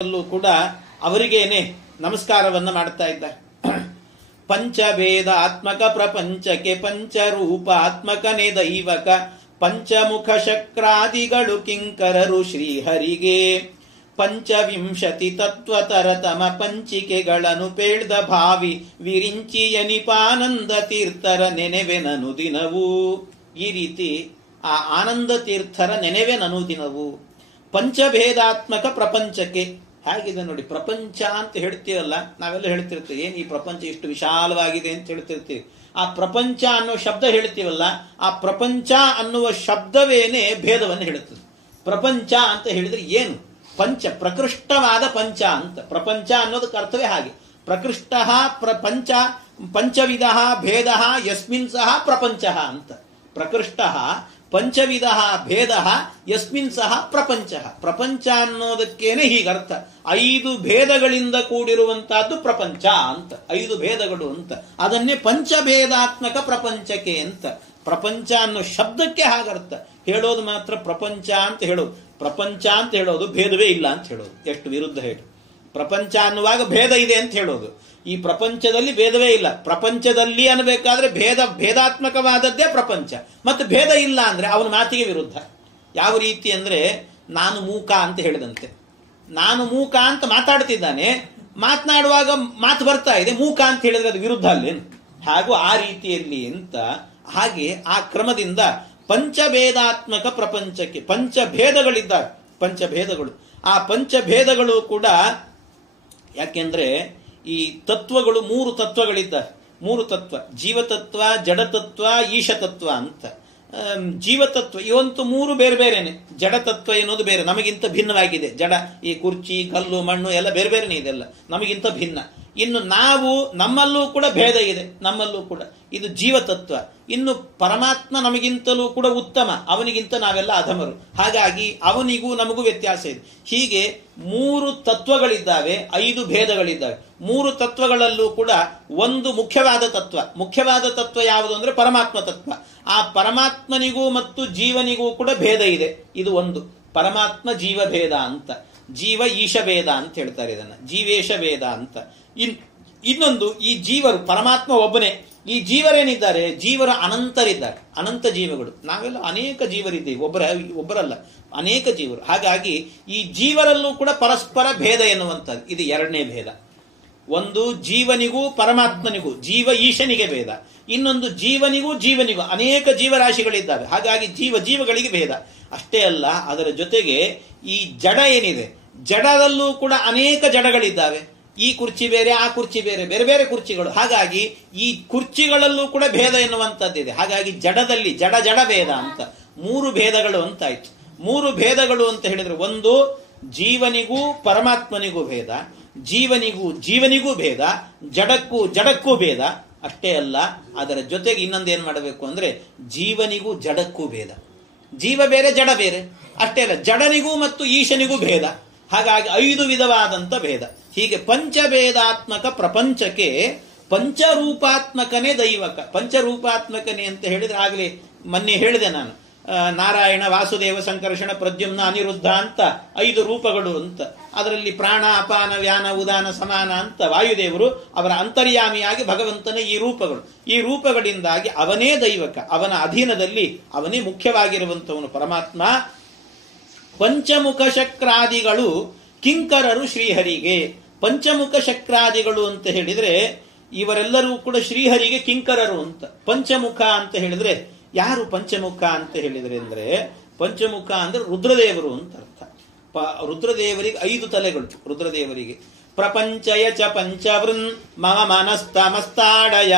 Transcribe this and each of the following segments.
ಅಲ್ಲೂ ಕೂಡ ಅವರಿಗೇನೆ ನಮಸ್ಕಾರವನ್ನ ಮಾಡ್ತಾ ಇದ್ದಾರೆ. ಪಂಚಭೇದಾತ್ಮಕ ಪ್ರಪಂಚಕ್ಕೆ ಪಂಚರೂಪಾತ್ಮಕನೇ ದೈವಕ ಪಂಚಮುಖ ಶಕ್ರಾದಿಗಳು ಕಿಂಕರರು ಶ್ರೀಹರಿಗೆ ಪಂಚವಿಂಶತಿ ತತ್ವತರತಮ ಪಂಚಿಕೆಗಳನ್ನು ಪೇಳ್ದ ಭಾವಿ ವಿರಿಂಚಿಯನಿಪಾನಂದ ತೀರ್ಥರ ನೆನೆವೆನನು ದಿನವು. ಈ ರೀತಿ ಆ ಆನಂದ ತೀರ್ಥರ ನೆನೆವೆನನು ದಿನವು. ಪಂಚಭೇದಾತ್ಮಕ ಪ್ರಪಂಚಕ್ಕೆ ಹೇಗಿದೆ ನೋಡಿ. ಪ್ರಪಂಚ ಅಂತ ಹೇಳ್ತೀವಲ್ಲ, ನಾವೆಲ್ಲ ಹೇಳ್ತಿರ್ತೀವಿ ಏನ್ ಈ ಪ್ರಪಂಚ ಇಷ್ಟು ವಿಶಾಲವಾಗಿದೆ ಅಂತ ಹೇಳ್ತಿರ್ತೀವಿ. ಆ ಪ್ರಪಂಚ ಅನ್ನೋ ಶಬ್ದ ಹೇಳ್ತೀವಲ್ಲ, ಆ ಪ್ರಪಂಚ ಅನ್ನುವ ಶಬ್ದವೇನೆ ಭೇದವನ್ನು ಹೇಳುತ್ತದೆ. ಪ್ರಪಂಚ ಅಂತ ಹೇಳಿದ್ರೆ ಏನು? ಪಂಚ, ಪ್ರಕೃಷ್ಟವಾದ ಪಂಚ ಅಂತ. ಪ್ರಪಂಚ ಅನ್ನೋದಕ್ಕೆ ಅರ್ಥವೇ ಹಾಗೆ. ಪ್ರಕೃಷ್ಟ ಪ್ರಪಂಚ ಪಂಚವಿಧ ಭೇದ ಯಸ್ಮಿನ್ ಸಹ ಪ್ರಪಂಚ ಅಂತ. ಪ್ರಕೃಷ್ಟ ಪಂಚವಿಧ ಭೇದ ಯಸ್ಮಿನ್ ಸಹ ಪ್ರಪಂಚ. ಪ್ರಪಂಚ ಅನ್ನೋದಕ್ಕೇನೆ ಹೀಗರ್ಥ. 5 ಭೇದಗಳಿಂದ ಕೂಡಿರುವಂತಹದ್ದು ಪ್ರಪಂಚ ಅಂತ. 5 ಭೇದಗಳು ಅಂತ. ಅದನ್ನೇ ಪಂಚಭೇದಾತ್ಮಕ ಪ್ರಪಂಚಕ್ಕೆ ಅಂತ. ಪ್ರಪಂಚ ಅನ್ನೋ ಶಬ್ದಕ್ಕೆ ಹಾಗರ್ಥ. ಹೇಳೋದು ಮಾತ್ರ ಪ್ರಪಂಚ ಅಂತ ಹೇಳೋದು. ಪ್ರಪಂಚ ಅಂತ ಹೇಳೋದು ಭೇದವೇ ಇಲ್ಲ ಅಂತ ಹೇಳೋದು. ಎಷ್ಟು ವಿರುದ್ಧ ಹೇಳಿ. ಪ್ರಪಂಚ ಅನ್ನುವಾಗ ಭೇದ ಇದೆ ಅಂತ ಹೇಳೋದು. ಈ ಪ್ರಪಂಚದಲ್ಲಿ ಭೇದವೇ ಇಲ್ಲ. ಪ್ರಪಂಚದಲ್ಲಿ ಅನ್ನಬೇಕಾದ್ರೆ ಭೇದಾತ್ಮಕವಾದದ್ದೇ ಪ್ರಪಂಚ. ಮತ್ತು ಭೇದ ಇಲ್ಲ ಅಂದ್ರೆ ಅವನ ಮಾತಿಗೆ ವಿರುದ್ಧ. ಯಾವ ರೀತಿ ಅಂದ್ರೆ, ನಾನು ಮೂಕ ಅಂತ ಹೇಳಿದಂತೆ. ನಾನು ಮೂಕ ಅಂತ ಮಾತಾಡ್ತಿದ್ದಾನೆ, ಮಾತನಾಡುವಾಗ ಮಾತು ಬರ್ತಾ ಇದೆ, ಮೂಕ ಅಂತ ಹೇಳಿದ್ರೆ ಅದು ವಿರುದ್ಧ ಅಲ್ಲೇನು? ಹಾಗೂ ಆ ರೀತಿಯಲ್ಲಿ ಅಂತ. ಹಾಗೆ ಆ ಕ್ರಮದಿಂದ ಪಂಚಭೇದಾತ್ಮಕ ಪ್ರಪಂಚಕ್ಕೆ ಪಂಚಭೇದಗಳಿದ್ದಾರೆ. ಪಂಚಭೇದಗಳು, ಆ ಪಂಚಭೇದಗಳು ಕೂಡ ಯಾಕೆಂದ್ರೆ ಈ ತತ್ವಗಳು 3 ತತ್ವಗಳಿದ್ದಾರೆ. 3 ತತ್ವ: ಜೀವತತ್ವ, ಜಡತತ್ವ, ಈಶತತ್ವ ಅಂತ. ಜೀವತತ್ವ ಇವಂತೂ 3 ಬೇರೆ ಬೇರೆನೆ. ಜಡತತ್ವ ಎನ್ನುವುದು ಬೇರೆ, ನಮಗಿಂತ ಭಿನ್ನವಾಗಿದೆ. ಜಡ, ಈ ಕುರ್ಚಿ, ಕಲ್ಲು, ಮಣ್ಣು ಎಲ್ಲ ಬೇರೆ ಬೇರೆನೆ ಇದೆಲ್ಲ, ನಮಗಿಂತ ಭಿನ್ನ. ಇನ್ನು ನಾವು, ನಮ್ಮಲ್ಲೂ ಕೂಡ ಭೇದ ಇದೆ. ನಮ್ಮಲ್ಲೂ ಕೂಡ ಇದು ಜೀವತತ್ವ. ಇನ್ನು ಪರಮಾತ್ಮ ನಮಗಿಂತಲೂ ಕೂಡ ಉತ್ತಮ, ಅವನಿಗಿಂತ ನಾವೆಲ್ಲ ಅಧಮರು. ಹಾಗಾಗಿ ಅವನಿಗೂ ನಮಗೂ ವ್ಯತ್ಯಾಸ ಇದೆ. ಹೀಗೆ 3 ತತ್ವಗಳಿದ್ದಾವೆ, 5 ಭೇದಗಳಿದ್ದಾವೆ. 3 ತತ್ವಗಳಲ್ಲೂ ಕೂಡ ಒಂದು ಮುಖ್ಯವಾದ ತತ್ವ. ಮುಖ್ಯವಾದ ತತ್ವ ಯಾವುದು ಅಂದ್ರೆ ಪರಮಾತ್ಮ ತತ್ವ. ಆ ಪರಮಾತ್ಮನಿಗೂ ಮತ್ತು ಜೀವನಿಗೂ ಕೂಡ ಭೇದ ಇದೆ. ಇದು ಒಂದು ಪರಮಾತ್ಮ ಜೀವ ಭೇದ ಅಂತ. ಜೀವ ಈಶ ಭೇದ ಅಂತ ಹೇಳ್ತಾರೆ ಇದನ್ನ, ಜೀವೇಶ ಭೇದ ಅಂತ. ಇನ್ನೊಂದು, ಈ ಜೀವರು, ಪರಮಾತ್ಮ ಒಬ್ಬನೇ. ಈ ಜೀವರೇನಿದ್ದಾರೆ, ಜೀವರು ಅನಂತರಿದ್ದಾರೆ, ಅನಂತ ಜೀವಗಳು. ನಾವೆಲ್ಲ ಅನೇಕ ಜೀವರಿದ್ದೇವೆ, ಒಬ್ಬರಲ್ಲ, ಅನೇಕ ಜೀವರು. ಹಾಗಾಗಿ ಈ ಜೀವರಲ್ಲೂ ಕೂಡ ಪರಸ್ಪರ ಭೇದ ಎನ್ನುವಂಥದ್ದು. ಇದು 2ನೇ ಭೇದ. ಒಂದು ಜೀವನಿಗೂ ಪರಮಾತ್ಮನಿಗೂ, ಜೀವ ಈಶನಿಗೆ ಭೇದ. ಇನ್ನೊಂದು ಜೀವನಿಗೂ ಅನೇಕ ಜೀವರಾಶಿಗಳಿದ್ದಾವೆ. ಹಾಗಾಗಿ ಜೀವಗಳಿಗೆ ಭೇದ. ಅಷ್ಟೇ ಅಲ್ಲ, ಅದರ ಜೊತೆಗೆ ಈ ಜಡ ಏನಿದೆ, ಜಡದಲ್ಲೂ ಕೂಡ ಅನೇಕ ಜಡಗಳಿದ್ದಾವೆ. ಈ ಕುರ್ಚಿ ಬೇರೆ, ಆ ಕುರ್ಚಿ ಬೇರೆ, ಬೇರೆ ಬೇರೆ ಕುರ್ಚಿಗಳು. ಹಾಗಾಗಿ ಈ ಕುರ್ಚಿಗಳಲ್ಲೂ ಕೂಡ ಭೇದ ಎನ್ನುವಂಥದ್ದಿದೆ. ಹಾಗಾಗಿ ಜಡದಲ್ಲಿ ಜಡ ಭೇದ ಅಂತ 3 ಭೇದಗಳು ಅಂತಾಯ್ತು. 3 ಭೇದಗಳು ಅಂತ ಹೇಳಿದ್ರೆ, ಒಂದು ಜೀವನಿಗೂ ಪರಮಾತ್ಮನಿಗೂ ಭೇದ, ಜೀವನಿಗೂ ಭೇದ, ಜಡಕ್ಕೂ ಭೇದ. ಅಷ್ಟೇ ಅಲ್ಲ, ಅದರ ಜೊತೆಗೆ ಇನ್ನೊಂದೇನು ಮಾಡಬೇಕು ಅಂದ್ರೆ, ಜೀವನಿಗೂ ಜಡಕ್ಕೂ ಭೇದ. ಜೀವ ಬೇರೆ, ಜಡ ಬೇರೆ. ಅಷ್ಟೇ ಅಲ್ಲ, ಜಡನಿಗೂ ಮತ್ತು ಈಶನಿಗೂ ಭೇದ. ಹಾಗಾಗಿ 5 ವಿಧವಾದಂತ ಭೇದ. ಹೀಗೆ ಪಂಚಭೇದಾತ್ಮಕ ಪ್ರಪಂಚಕ್ಕೆ ಪಂಚರೂಪಾತ್ಮಕನೇ ದೈವಕ. ಪಂಚರೂಪಾತ್ಮಕನೇ ಅಂತ ಹೇಳಿದ್ರೆ, ಆಗಲೇ ಮೊನ್ನೆ ಹೇಳಿದೆ ನಾನು, ನಾರಾಯಣ, ವಾಸುದೇವ, ಸಂಕರ್ಷಣ, ಪ್ರದ್ಯುಮ್ನ, ಅನಿರುದ್ಧ ಅಂತ 5 ರೂಪಗಳು ಅಂತ. ಅದರಲ್ಲಿ ಪ್ರಾಣ, ಅಪಾನ, ವ್ಯಾನ, ಉದಾನ, ಸಮಾನ ಅಂತ ವಾಯುದೇವರು, ಅವರ ಅಂತರ್ಯಾಮಿಯಾಗಿ ಭಗವಂತನ ಈ ರೂಪಗಳು. ಈ ರೂಪಗಳಿಂದಾಗಿ ಅವನೇ ದೈವಕ, ಅವನ ಅಧೀನದಲ್ಲಿ ಅವನೇ ಮುಖ್ಯವಾಗಿರುವಂತವನು ಪರಮಾತ್ಮ. ಪಂಚಮುಖ ಶಕ್ರಾದಿಗಳು ಕಿಂಕರರು ಶ್ರೀಹರಿಗೆ. ಪಂಚಮುಖ ಶಕ್ರಾದಿಗಳು ಅಂತ ಹೇಳಿದ್ರೆ ಇವರೆಲ್ಲರೂ ಕೂಡ ಶ್ರೀಹರಿಗೆ ಕಿಂಕರರು ಅಂತ. ಪಂಚಮುಖ ಅಂತ ಹೇಳಿದ್ರೆ ಯಾರು? ಪಂಚಮುಖ ಅಂತ ಹೇಳಿದ್ರೆ ಅಂದ್ರೆ, ಪಂಚಮುಖ ಅಂದ್ರೆ ರುದ್ರದೇವರು ಅಂತ ಅರ್ಥ. ರುದ್ರದೇವರಿಗೆ 5 ತಲೆಗಳು. ರುದ್ರದೇವರಿಗೆ ಪ್ರಪಂಚಯ ಚ ಪಂಚವೃನ್ ಮಮ ಮನಸ್ತಮಸ್ತಾಡಯ.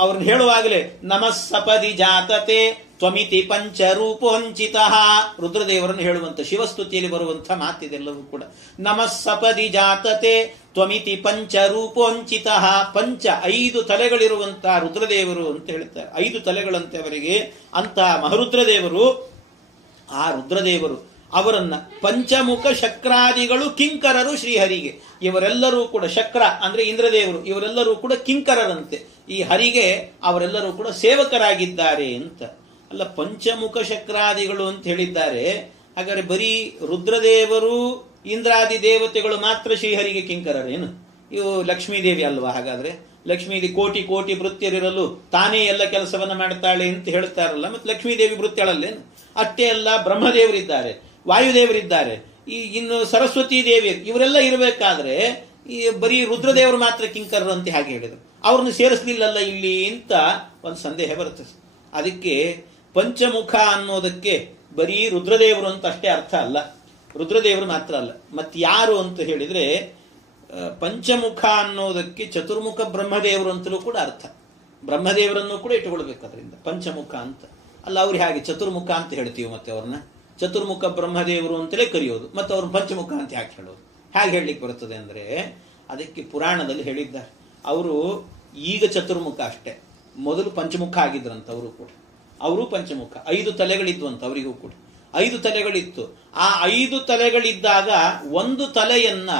ಅವ್ರನ್ನ ಹೇಳುವಾಗಲೇ ನಮಃ ಸಪದಿ ಜಾತತೆ ತ್ವಮಿತಿ ಪಂಚರೂಪೋಂಚಿತ. ರುದ್ರದೇವರನ್ನು ಹೇಳುವಂತ ಶಿವಸ್ತುತಿಯಲ್ಲಿ ಬರುವಂತಹ ಮಾತಿದೆಲ್ಲವೂ ಕೂಡ. ನಮಃ ಸಪದಿ ಜಾತತೆ ತ್ವಮಿತಿ ಪಂಚರೂಪೋಂಚಿತ. 5 ತಲೆಗಳಿರುವಂತಹ ರುದ್ರದೇವರು ಅಂತ ಹೇಳ್ತಾರೆ. 5 ತಲೆಗಳಂತೆ ಅವರಿಗೆ. ಅಂತ ಮಹರುದ್ರದೇವರು, ಆ ರುದ್ರದೇವರು ಅವರನ್ನ ಪಂಚಮುಖ ಶಕ್ರಾದಿಗಳು ಕಿಂಕರರು ಶ್ರೀಹರಿಗೆ. ಇವರೆಲ್ಲರೂ ಕೂಡ, ಶಕ್ರ ಅಂದ್ರೆ ಇಂದ್ರದೇವರು, ಇವರೆಲ್ಲರೂ ಕೂಡ ಕಿಂಕರರಂತೆ. ಈ ಹರಿಗೆ ಅವರೆಲ್ಲರೂ ಕೂಡ ಸೇವಕರಾಗಿದ್ದಾರೆ ಅಂತ. ಅಲ್ಲ, ಪಂಚಮುಖ ಶಕ್ರಾದಿಗಳು ಅಂತ ಹೇಳಿದ್ದಾರೆ. ಹಾಗಾದ್ರೆ ಬರೀ ರುದ್ರದೇವರು ಇಂದ್ರಾದಿ ದೇವತೆಗಳು ಮಾತ್ರ ಶ್ರೀಹರಿಗೆ ಕಿಂಕರರೇನು? ಇವು ಲಕ್ಷ್ಮೀದೇವಿ ಅಲ್ವಾ? ಹಾಗಾದ್ರೆ ಲಕ್ಷ್ಮೀದೇವಿ ಕೋಟಿ ಕೋಟಿ ವೃತ್ಯರಿರಲು ತಾನೇ ಎಲ್ಲ ಕೆಲಸವನ್ನ ಮಾಡ್ತಾಳೆ ಅಂತ ಹೇಳ್ತಾರಲ್ಲ, ಮತ್ತೆ ಲಕ್ಷ್ಮೀದೇವಿ ವೃತ್ಯಳಲ್ಲೇನು? ಅಷ್ಟೇ ಅಲ್ಲ, ಬ್ರಹ್ಮದೇವರಿದ್ದಾರೆ, ವಾಯುದೇವರಿದ್ದಾರೆ, ಇನ್ನು ಸರಸ್ವತಿ ದೇವಿ, ಇವರೆಲ್ಲ ಇರಬೇಕಾದ್ರೆ ಈ ಬರೀ ರುದ್ರದೇವರು ಮಾತ್ರ ಕಿಂಕರರು ಅಂತ ಹಾಗೆ ಹೇಳಿದರು. ಅವ್ರನ್ನ ಸೇರಿಸ್ಲಿಲ್ಲಲ್ಲ ಇಲ್ಲಿ ಅಂತ ಒಂದು ಸಂದೇಹ ಬರುತ್ತದೆ. ಅದಕ್ಕೆ ಪಂಚಮುಖ ಅನ್ನೋದಕ್ಕೆ ಬರೀ ರುದ್ರದೇವರು ಅಂತ ಅಷ್ಟೇ ಅರ್ಥ ಅಲ್ಲ, ರುದ್ರದೇವರು ಮಾತ್ರ ಅಲ್ಲ. ಯಾರು ಅಂತ ಹೇಳಿದ್ರೆ ಪಂಚಮುಖ ಅನ್ನೋದಕ್ಕೆ ಚತುರ್ಮುಖ ಬ್ರಹ್ಮದೇವರು ಅಂತಲೂ ಕೂಡ ಅರ್ಥ. ಬ್ರಹ್ಮದೇವರನ್ನು ಕೂಡ ಇಟ್ಟುಕೊಳ್ಬೇಕು ಅದರಿಂದ ಪಂಚಮುಖ ಅಂತ ಅಲ್ಲ. ಅವ್ರು ಹೇಗೆ ಚತುರ್ಮುಖ ಅಂತ ಹೇಳ್ತೀವಿ, ಮತ್ತೆ ಅವ್ರನ್ನ ಚತುರ್ಮುಖ ಬ್ರಹ್ಮದೇವರು ಅಂತಲೇ ಕರೆಯೋದು, ಮತ್ತೆ ಅವ್ರನ್ನ ಪಂಚಮುಖ ಅಂತ ಯಾಕೆ ಹೇಳೋದು? ಹೇಗೆ ಹೇಳಲಿಕ್ಕೆ ಬರ್ತದೆ ಅಂದ್ರೆ ಅದಕ್ಕೆ ಪುರಾಣದಲ್ಲಿ ಹೇಳಿದ್ದಾರೆ. ಅವರು ಈಗ ಚತುರ್ಮುಖ ಅಷ್ಟೇ, ಮೊದಲು ಪಂಚಮುಖ ಆಗಿದ್ರಂತ ಅವರು ಪಂಚಮುಖ. 5 ತಲೆಗಳಿದ್ವಂತ ಅವರಿಗೂ ಕೂಡ 5 ತಲೆಗಳಿತ್ತು. ಆ 5 ತಲೆಗಳಿದ್ದಾಗ ಒಂದು ತಲೆಯನ್ನ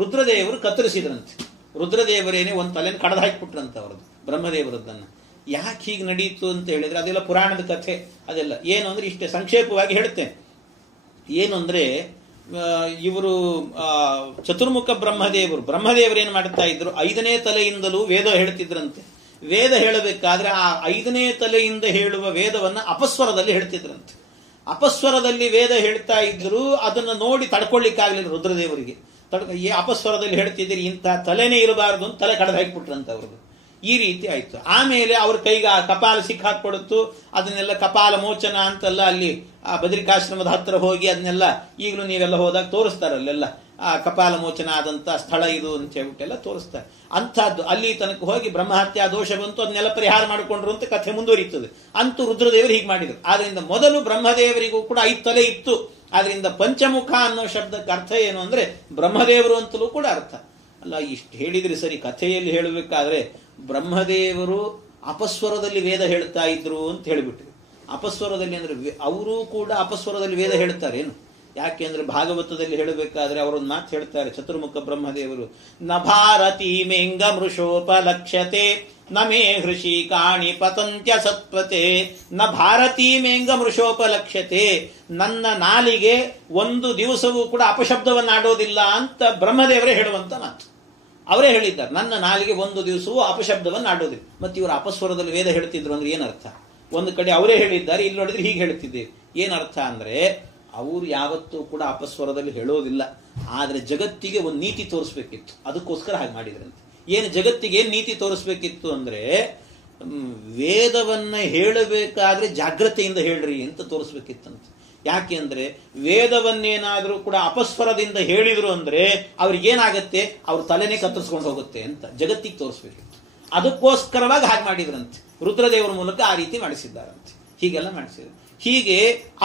ರುದ್ರದೇವರು ಕತ್ತರಿಸಿದ್ರಂತೆ. ರುದ್ರದೇವರೇನೆ ಒಂದು ತಲೆಯನ್ನು ಕಡ್ದು ಹಾಕಿಬಿಟ್ರಂತ ಅವ್ರದ್ದು, ಬ್ರಹ್ಮದೇವರದ್ದನ್ನ. ಯಾಕೆ ಹೀಗೆ ನಡೀತು ಅಂತ ಹೇಳಿದ್ರೆ ಅದೆಲ್ಲ ಪುರಾಣದ ಕಥೆ. ಅದೆಲ್ಲ ಏನು ಅಂದ್ರೆ ಇಷ್ಟೇ ಸಂಕ್ಷೇಪವಾಗಿ ಹೇಳ್ತೇನೆ. ಏನು ಅಂದ್ರೆ ಇವರು ಚತುರ್ಮುಖ ಬ್ರಹ್ಮದೇವರೇನು ಮಾಡ್ತಾ ಇದ್ರು, 5ನೇ ತಲೆಯಿಂದಲೂ ವೇದ ಹೇಳ್ತಿದ್ರಂತೆ. ವೇದ ಹೇಳಬೇಕಾದ್ರೆ ಆ 5ನೇ ತಲೆಯಿಂದ ಹೇಳುವ ವೇದವನ್ನ ಅಪಸ್ವರದಲ್ಲಿ ಹೇಳ್ತಿದ್ರಂತೆ. ಅಪಸ್ವರದಲ್ಲಿ ವೇದ ಹೇಳ್ತಾ ಇದ್ರು, ಅದನ್ನು ನೋಡಿ ತಡ್ಕೊಳ್ಳಿಕ್ಕಾಗಲಿಲ್ಲ ರುದ್ರದೇವರಿಗೆ. ಅಪಸ್ವರದಲ್ಲಿ ಹೇಳ್ತಿದ್ದೀರಿ, ಇಂಥ ತಲೆನೇ ಇರಬಾರದು ಅಂತ ತಲೆ ಕಡ್ದು ಹಾಕಿಬಿಟ್ರಂತ ಅವ್ರದ್ದು. ಈ ರೀತಿ ಆಯ್ತು. ಆಮೇಲೆ ಅವ್ರ ಕೈಗೆ ಆ ಕಪಾಲ ಸಿಕ್ಕಾಕೊಡುತ್ತು. ಅದನ್ನೆಲ್ಲ ಕಪಾಲ ಮೋಚನ ಅಂತೆಲ್ಲ ಅಲ್ಲಿ ಆ ಬದ್ರಿಕಾಶ್ರಮದ ಹತ್ರ ಹೋಗಿ ಅದನ್ನೆಲ್ಲ ಈಗಲೂ ನೀವೆಲ್ಲ ಹೋದಾಗ ತೋರಿಸ್ತಾರಲ್ಲೆಲ್ಲ ಆ ಕಪಾಲ ಮೋಚನ ಆದಂತ ಸ್ಥಳ ಇದು ಅಂತ ಹೇಳ್ಬಿಟ್ಟೆಲ್ಲ ತೋರಿಸ್ತಾರೆ. ಅಂಥದ್ದು ಅಲ್ಲಿ ತನಕ ಹೋಗಿ ಬ್ರಹ್ಮಹತ್ಯಾ ದೋಷ ಬಂತು, ಅದನ್ನೆಲ್ಲ ಪರಿಹಾರ ಮಾಡಿಕೊಂಡ್ರು ಅಂತ ಕಥೆ ಮುಂದುವರಿಯುತ್ತದೆ. ಅಂತೂ ರುದ್ರದೇವರು ಹೀಗೆ ಮಾಡಿದರು. ಆದ್ರಿಂದ ಮೊದಲು ಬ್ರಹ್ಮದೇವರಿಗೂ ಕೂಡ 5 ತಲೆ ಇತ್ತು. ಆದ್ರಿಂದ ಪಂಚಮುಖ ಅನ್ನೋ ಶಬ್ದಕ್ಕೆ ಅರ್ಥ ಏನು ಅಂದ್ರೆ ಬ್ರಹ್ಮದೇವರು ಅಂತಲೂ ಕೂಡ ಅರ್ಥ ಅಲ್ಲ. ಇಷ್ಟು ಹೇಳಿದ್ರಿ ಸರಿ. ಕಥೆಯಲ್ಲಿ ಹೇಳಬೇಕಾದ್ರೆ ಬ್ರಹ್ಮದೇವರು ಅಪಸ್ವರದಲ್ಲಿ ವೇದ ಹೇಳ್ತಾ ಇದ್ರು ಅಂತ ಹೇಳಿಬಿಟ್ರು. ಅಪಸ್ವರದಲ್ಲಿ ಅಂದ್ರೆ ಅವರು ಕೂಡ ಅಪಸ್ವರದಲ್ಲಿ ವೇದ ಹೇಳ್ತಾರೇನು? ಯಾಕೆಂದ್ರೆ ಭಾಗವತದಲ್ಲಿ ಹೇಳಬೇಕಾದ್ರೆ ಅವರೊಂದು ಮಾತು ಹೇಳ್ತಾರೆ ಚತುರ್ಮುಖ ಬ್ರಹ್ಮದೇವರು. ನ ಭಾರತೀ ಮೇಂಗ ಮೃಷೋಪಲಕ್ಷ್ಯತೆ ನಮೇ ಹೃಷಿ ಕಾಣಿ ಪತಂತ್ಯ ಸತ್ವತೆ. ನ ಭಾರತೀ ಮೇಂಗ ಮೃಷೋಪಲಕ್ಷ್ಯತೆ, ನನ್ನ ನಾಲಿಗೆ ಒಂದು ದಿವಸವೂ ಕೂಡ ಅಪಶಬ್ದವನ್ನಾಡೋದಿಲ್ಲ ಅಂತ ಬ್ರಹ್ಮದೇವರೇ ಹೇಳುವಂತ ಮಾತು. ಅವರೇ ಹೇಳಿದ್ದಾರೆ, ನನ್ನ ನಾಲಿಗೆ ಒಂದು ದಿವಸವೂ ಅಪಶಬ್ದವನ್ನು ಆಡೋದಿಲ್ಲ. ಮತ್ತೆ ಇವರು ಅಪಸ್ವರದಲ್ಲಿ ವೇದ ಹೇಳ್ತಿದ್ರು ಅಂದ್ರೆ ಏನರ್ಥ? ಒಂದು ಕಡೆ ಅವರೇ ಹೇಳಿದ್ದಾರೆ, ಇಲ್ಲಿ ನೋಡಿದ್ರೆ ಹೀಗೆ ಹೇಳ್ತಿದ್ದೇವೆ. ಏನರ್ಥ ಅಂದ್ರೆ ಅವರು ಯಾವತ್ತೂ ಕೂಡ ಅಪಸ್ವರದಲ್ಲಿ ಹೇಳೋದಿಲ್ಲ. ಆದ್ರೆ ಜಗತ್ತಿಗೆ ಒಂದು ನೀತಿ ತೋರಿಸ್ಬೇಕಿತ್ತು, ಅದಕ್ಕೋಸ್ಕರ ಹಾಗೆ ಮಾಡಿದ್ರಂತೆ. ಏನು ಜಗತ್ತಿಗೆ ಏನ್ ನೀತಿ ತೋರಿಸ್ಬೇಕಿತ್ತು ಅಂದ್ರೆ ವೇದವನ್ನ ಹೇಳಬೇಕಾದ್ರೆ ಜಾಗ್ರತೆಯಿಂದ ಹೇಳ್ರಿ ಅಂತ ತೋರಿಸ್ಬೇಕಿತ್ತಂತೆ. ಯಾಕೆ ಅಂದ್ರೆ ವೇದವನ್ನೇನಾದ್ರೂ ಕೂಡ ಅಪಸ್ವರದಿಂದ ಹೇಳಿದ್ರು ಅಂದ್ರೆ ಅವ್ರಿಗೇನಾಗತ್ತೆ, ಅವ್ರ ತಲೆನೇ ಕತ್ತರಿಸ್ಕೊಂಡು ಹೋಗುತ್ತೆ ಅಂತ ಜಗತ್ತಿಗೆ ತೋರಿಸ್ಬೇಕಿತ್ತು. ಅದಕ್ಕೋಸ್ಕರವಾಗಿ ಹಾಗೆ ಮಾಡಿದ್ರಂತೆ. ರುದ್ರದೇವರ ಮೂಲಕ ಆ ರೀತಿ ಮಾಡಿಸಿದ್ದಾರಂತೆ. ಹೀಗೆಲ್ಲ ಮಾಡಿಸಿದ್ರು. ಹೀಗೆ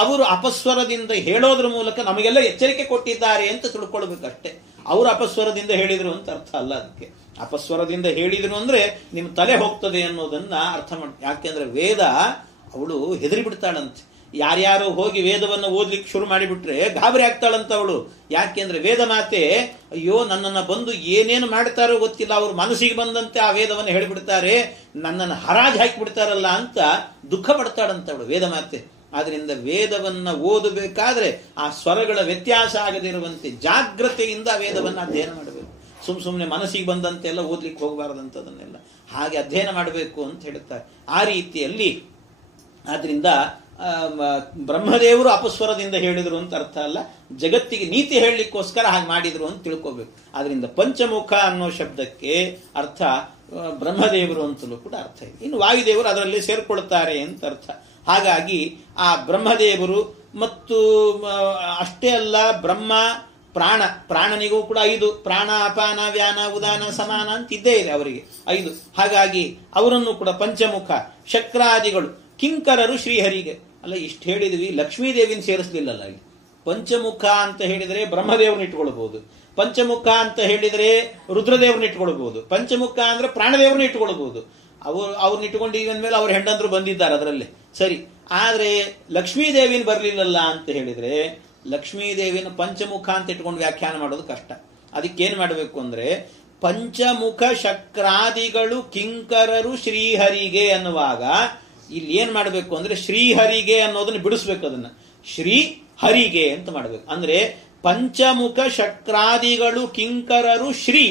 ಅವರು ಅಪಸ್ವರದಿಂದ ಹೇಳೋದ್ರ ಮೂಲಕ ನಮಗೆಲ್ಲ ಎಚ್ಚರಿಕೆ ಕೊಟ್ಟಿದ್ದಾರೆ ಅಂತ ತಿಳ್ಕೊಳ್ಬೇಕಷ್ಟೇ. ಅವರು ಅಪಸ್ವರದಿಂದ ಹೇಳಿದ್ರು ಅಂತ ಅರ್ಥ ಅಲ್ಲ. ಅದಕ್ಕೆ ಅಪಸ್ವರದಿಂದ ಹೇಳಿದ್ರು ಅಂದ್ರೆ ನಿಮ್ ತಲೆ ಹೋಗ್ತದೆ ಅನ್ನೋದನ್ನ ಅರ್ಥ ಮಾಡಿ. ಯಾಕೆಂದ್ರೆ ವೇದ ಅವಳು ಹೆದರಿ ಬಿಡ್ತಾಳಂತೆ. ಯಾರ್ಯಾರು ಹೋಗಿ ವೇದವನ್ನು ಓದ್ಲಿಕ್ಕೆ ಶುರು ಮಾಡಿಬಿಟ್ರೆ ಗಾಬರಿ ಆಗ್ತಾಳಂತ ಅವಳು. ಯಾಕೆಂದ್ರೆ ವೇದ ಮಾತೆ ಅಯ್ಯೋ ನನ್ನನ್ನ ಬಂದು ಏನೇನು ಮಾಡ್ತಾರೋ ಗೊತ್ತಿಲ್ಲ, ಅವ್ರ ಮನಸ್ಸಿಗೆ ಬಂದಂತೆ ಆ ವೇದವನ್ನು ಹೇಳಿಬಿಡ್ತಾರೆ, ನನ್ನನ್ನು ಹರಾಜ್ ಹಾಕಿಬಿಡ್ತಾರಲ್ಲ ಅಂತ ದುಃಖ ಪಡ್ತಾಳಂತ ಅವಳು ವೇದ ಮಾತೆ. ಆದ್ರಿಂದ ವೇದವನ್ನ ಓದಬೇಕಾದ್ರೆ ಆ ಸ್ವರಗಳ ವ್ಯತ್ಯಾಸ ಆಗದಿರುವಂತೆ ಜಾಗ್ರತೆಯಿಂದ ವೇದವನ್ನ ಅಧ್ಯಯನ ಮಾಡಬೇಕು. ಸುಮ್ಮನೆ ಮನಸ್ಸಿಗೆ ಬಂದಂತೆ ಎಲ್ಲ ಓದ್ಲಿಕ್ಕೆ ಹೋಗಬಾರದಂತದನ್ನೆಲ್ಲ ಹಾಗೆ ಅಧ್ಯಯನ ಮಾಡಬೇಕು ಅಂತ ಹೇಳುತ್ತಾರೆ. ಆ ರೀತಿಯಲ್ಲಿ ಆದ್ರಿಂದ ಬ್ರಹ್ಮದೇವರು ಅಪಸ್ವರದಿಂದ ಹೇಳಿದ್ರು ಅಂತ ಅರ್ಥ ಅಲ್ಲ, ಜಗತ್ತಿಗೆ ನೀತಿ ಹೇಳಲಿಕ್ಕೋಸ್ಕರ ಹಾಗೆ ಮಾಡಿದ್ರು ಅಂತ ತಿಳ್ಕೋಬೇಕು. ಆದ್ರಿಂದ ಪಂಚಮುಖ ಅನ್ನೋ ಶಬ್ದಕ್ಕೆ ಅರ್ಥ ಬ್ರಹ್ಮದೇವರು ಅಂತಲೂ ಕೂಡ ಅರ್ಥ ಇದೆ. ಇನ್ನು ವಾಯುದೇವರು ಅದರಲ್ಲಿ ಸೇರ್ಕೊಳ್ತಾರೆ ಅಂತ ಅರ್ಥ. ಹಾಗಾಗಿ ಆ ಬ್ರಹ್ಮದೇವರು ಮತ್ತು ಅಷ್ಟೇ ಅಲ್ಲ, ಬ್ರಹ್ಮ ಪ್ರಾಣನಿಗೂ ಕೂಡ 5 ಪ್ರಾಣ ಅಪಾನ ವ್ಯಾನ ಉದಾನ ಸಮಾನ ಅಂತ ಇದ್ದೇ ಇದೆ ಅವರಿಗೆ 5. ಹಾಗಾಗಿ ಅವರನ್ನು ಕೂಡ ಪಂಚಮುಖ. ಶಕ್ರಾದಿಗಳು ಕಿಂಕರರು ಶ್ರೀಹರಿಗೆ ಅಲ್ಲ. ಇಷ್ಟು ಹೇಳಿದ್ವಿ, ಲಕ್ಷ್ಮೀದೇವಿನ ಸೇರಿಸಲಿಲ್ಲಲ್ಲ ಇಲ್ಲಿ. ಪಂಚಮುಖ ಅಂತ ಹೇಳಿದರೆ ಬ್ರಹ್ಮದೇವ್ರನ್ನ ಇಟ್ಕೊಳ್ಬಹುದು, ಪಂಚಮುಖ ಅಂತ ಹೇಳಿದರೆ ರುದ್ರದೇವ್ರನ್ನ ಇಟ್ಕೊಳ್ಬಹುದು, ಪಂಚಮುಖ ಅಂದ್ರೆ ಪ್ರಾಣದೇವ್ರನ್ನ ಇಟ್ಕೊಳ್ಬಹುದು. ಅವ್ರನ್ನ ಇಟ್ಕೊಂಡು ಮೇಲೆ ಅವ್ರ ಹೆಂಡಂದ್ರು ಬಂದಿದ್ದಾರೆ ಅದರಲ್ಲಿ ಸರಿ. ಆದ್ರೆ ಲಕ್ಷ್ಮೀದೇವಿನ ಬರ್ಲಿಲ್ಲಲ್ಲ ಅಂತ ಹೇಳಿದ್ರೆ ಲಕ್ಷ್ಮೀದೇವಿನ ಪಂಚಮುಖ ಅಂತ ಇಟ್ಕೊಂಡು ವ್ಯಾಖ್ಯಾನ ಮಾಡೋದು ಕಷ್ಟ. ಅದಕ್ಕೇನ್ ಮಾಡಬೇಕು ಅಂದ್ರೆ ಪಂಚಮುಖ ಶಕ್ರಾದಿಗಳು ಕಿಂಕರರು ಶ್ರೀಹರಿಗೆ ಅನ್ನುವಾಗ ಇಲ್ಲಿ ಏನ್ ಮಾಡಬೇಕು ಅಂದ್ರೆ ಶ್ರೀಹರಿಗೆ ಅನ್ನೋದನ್ನ ಬಿಡಿಸ್ಬೇಕು. ಅದನ್ನ ಶ್ರೀ ಹರಿಗೆ ಅಂತ ಮಾಡಬೇಕು. ಅಂದ್ರೆ ಪಂಚಮುಖ ಶಕ್ರಾದಿಗಳು ಕಿಂಕರರು ಶ್ರೀ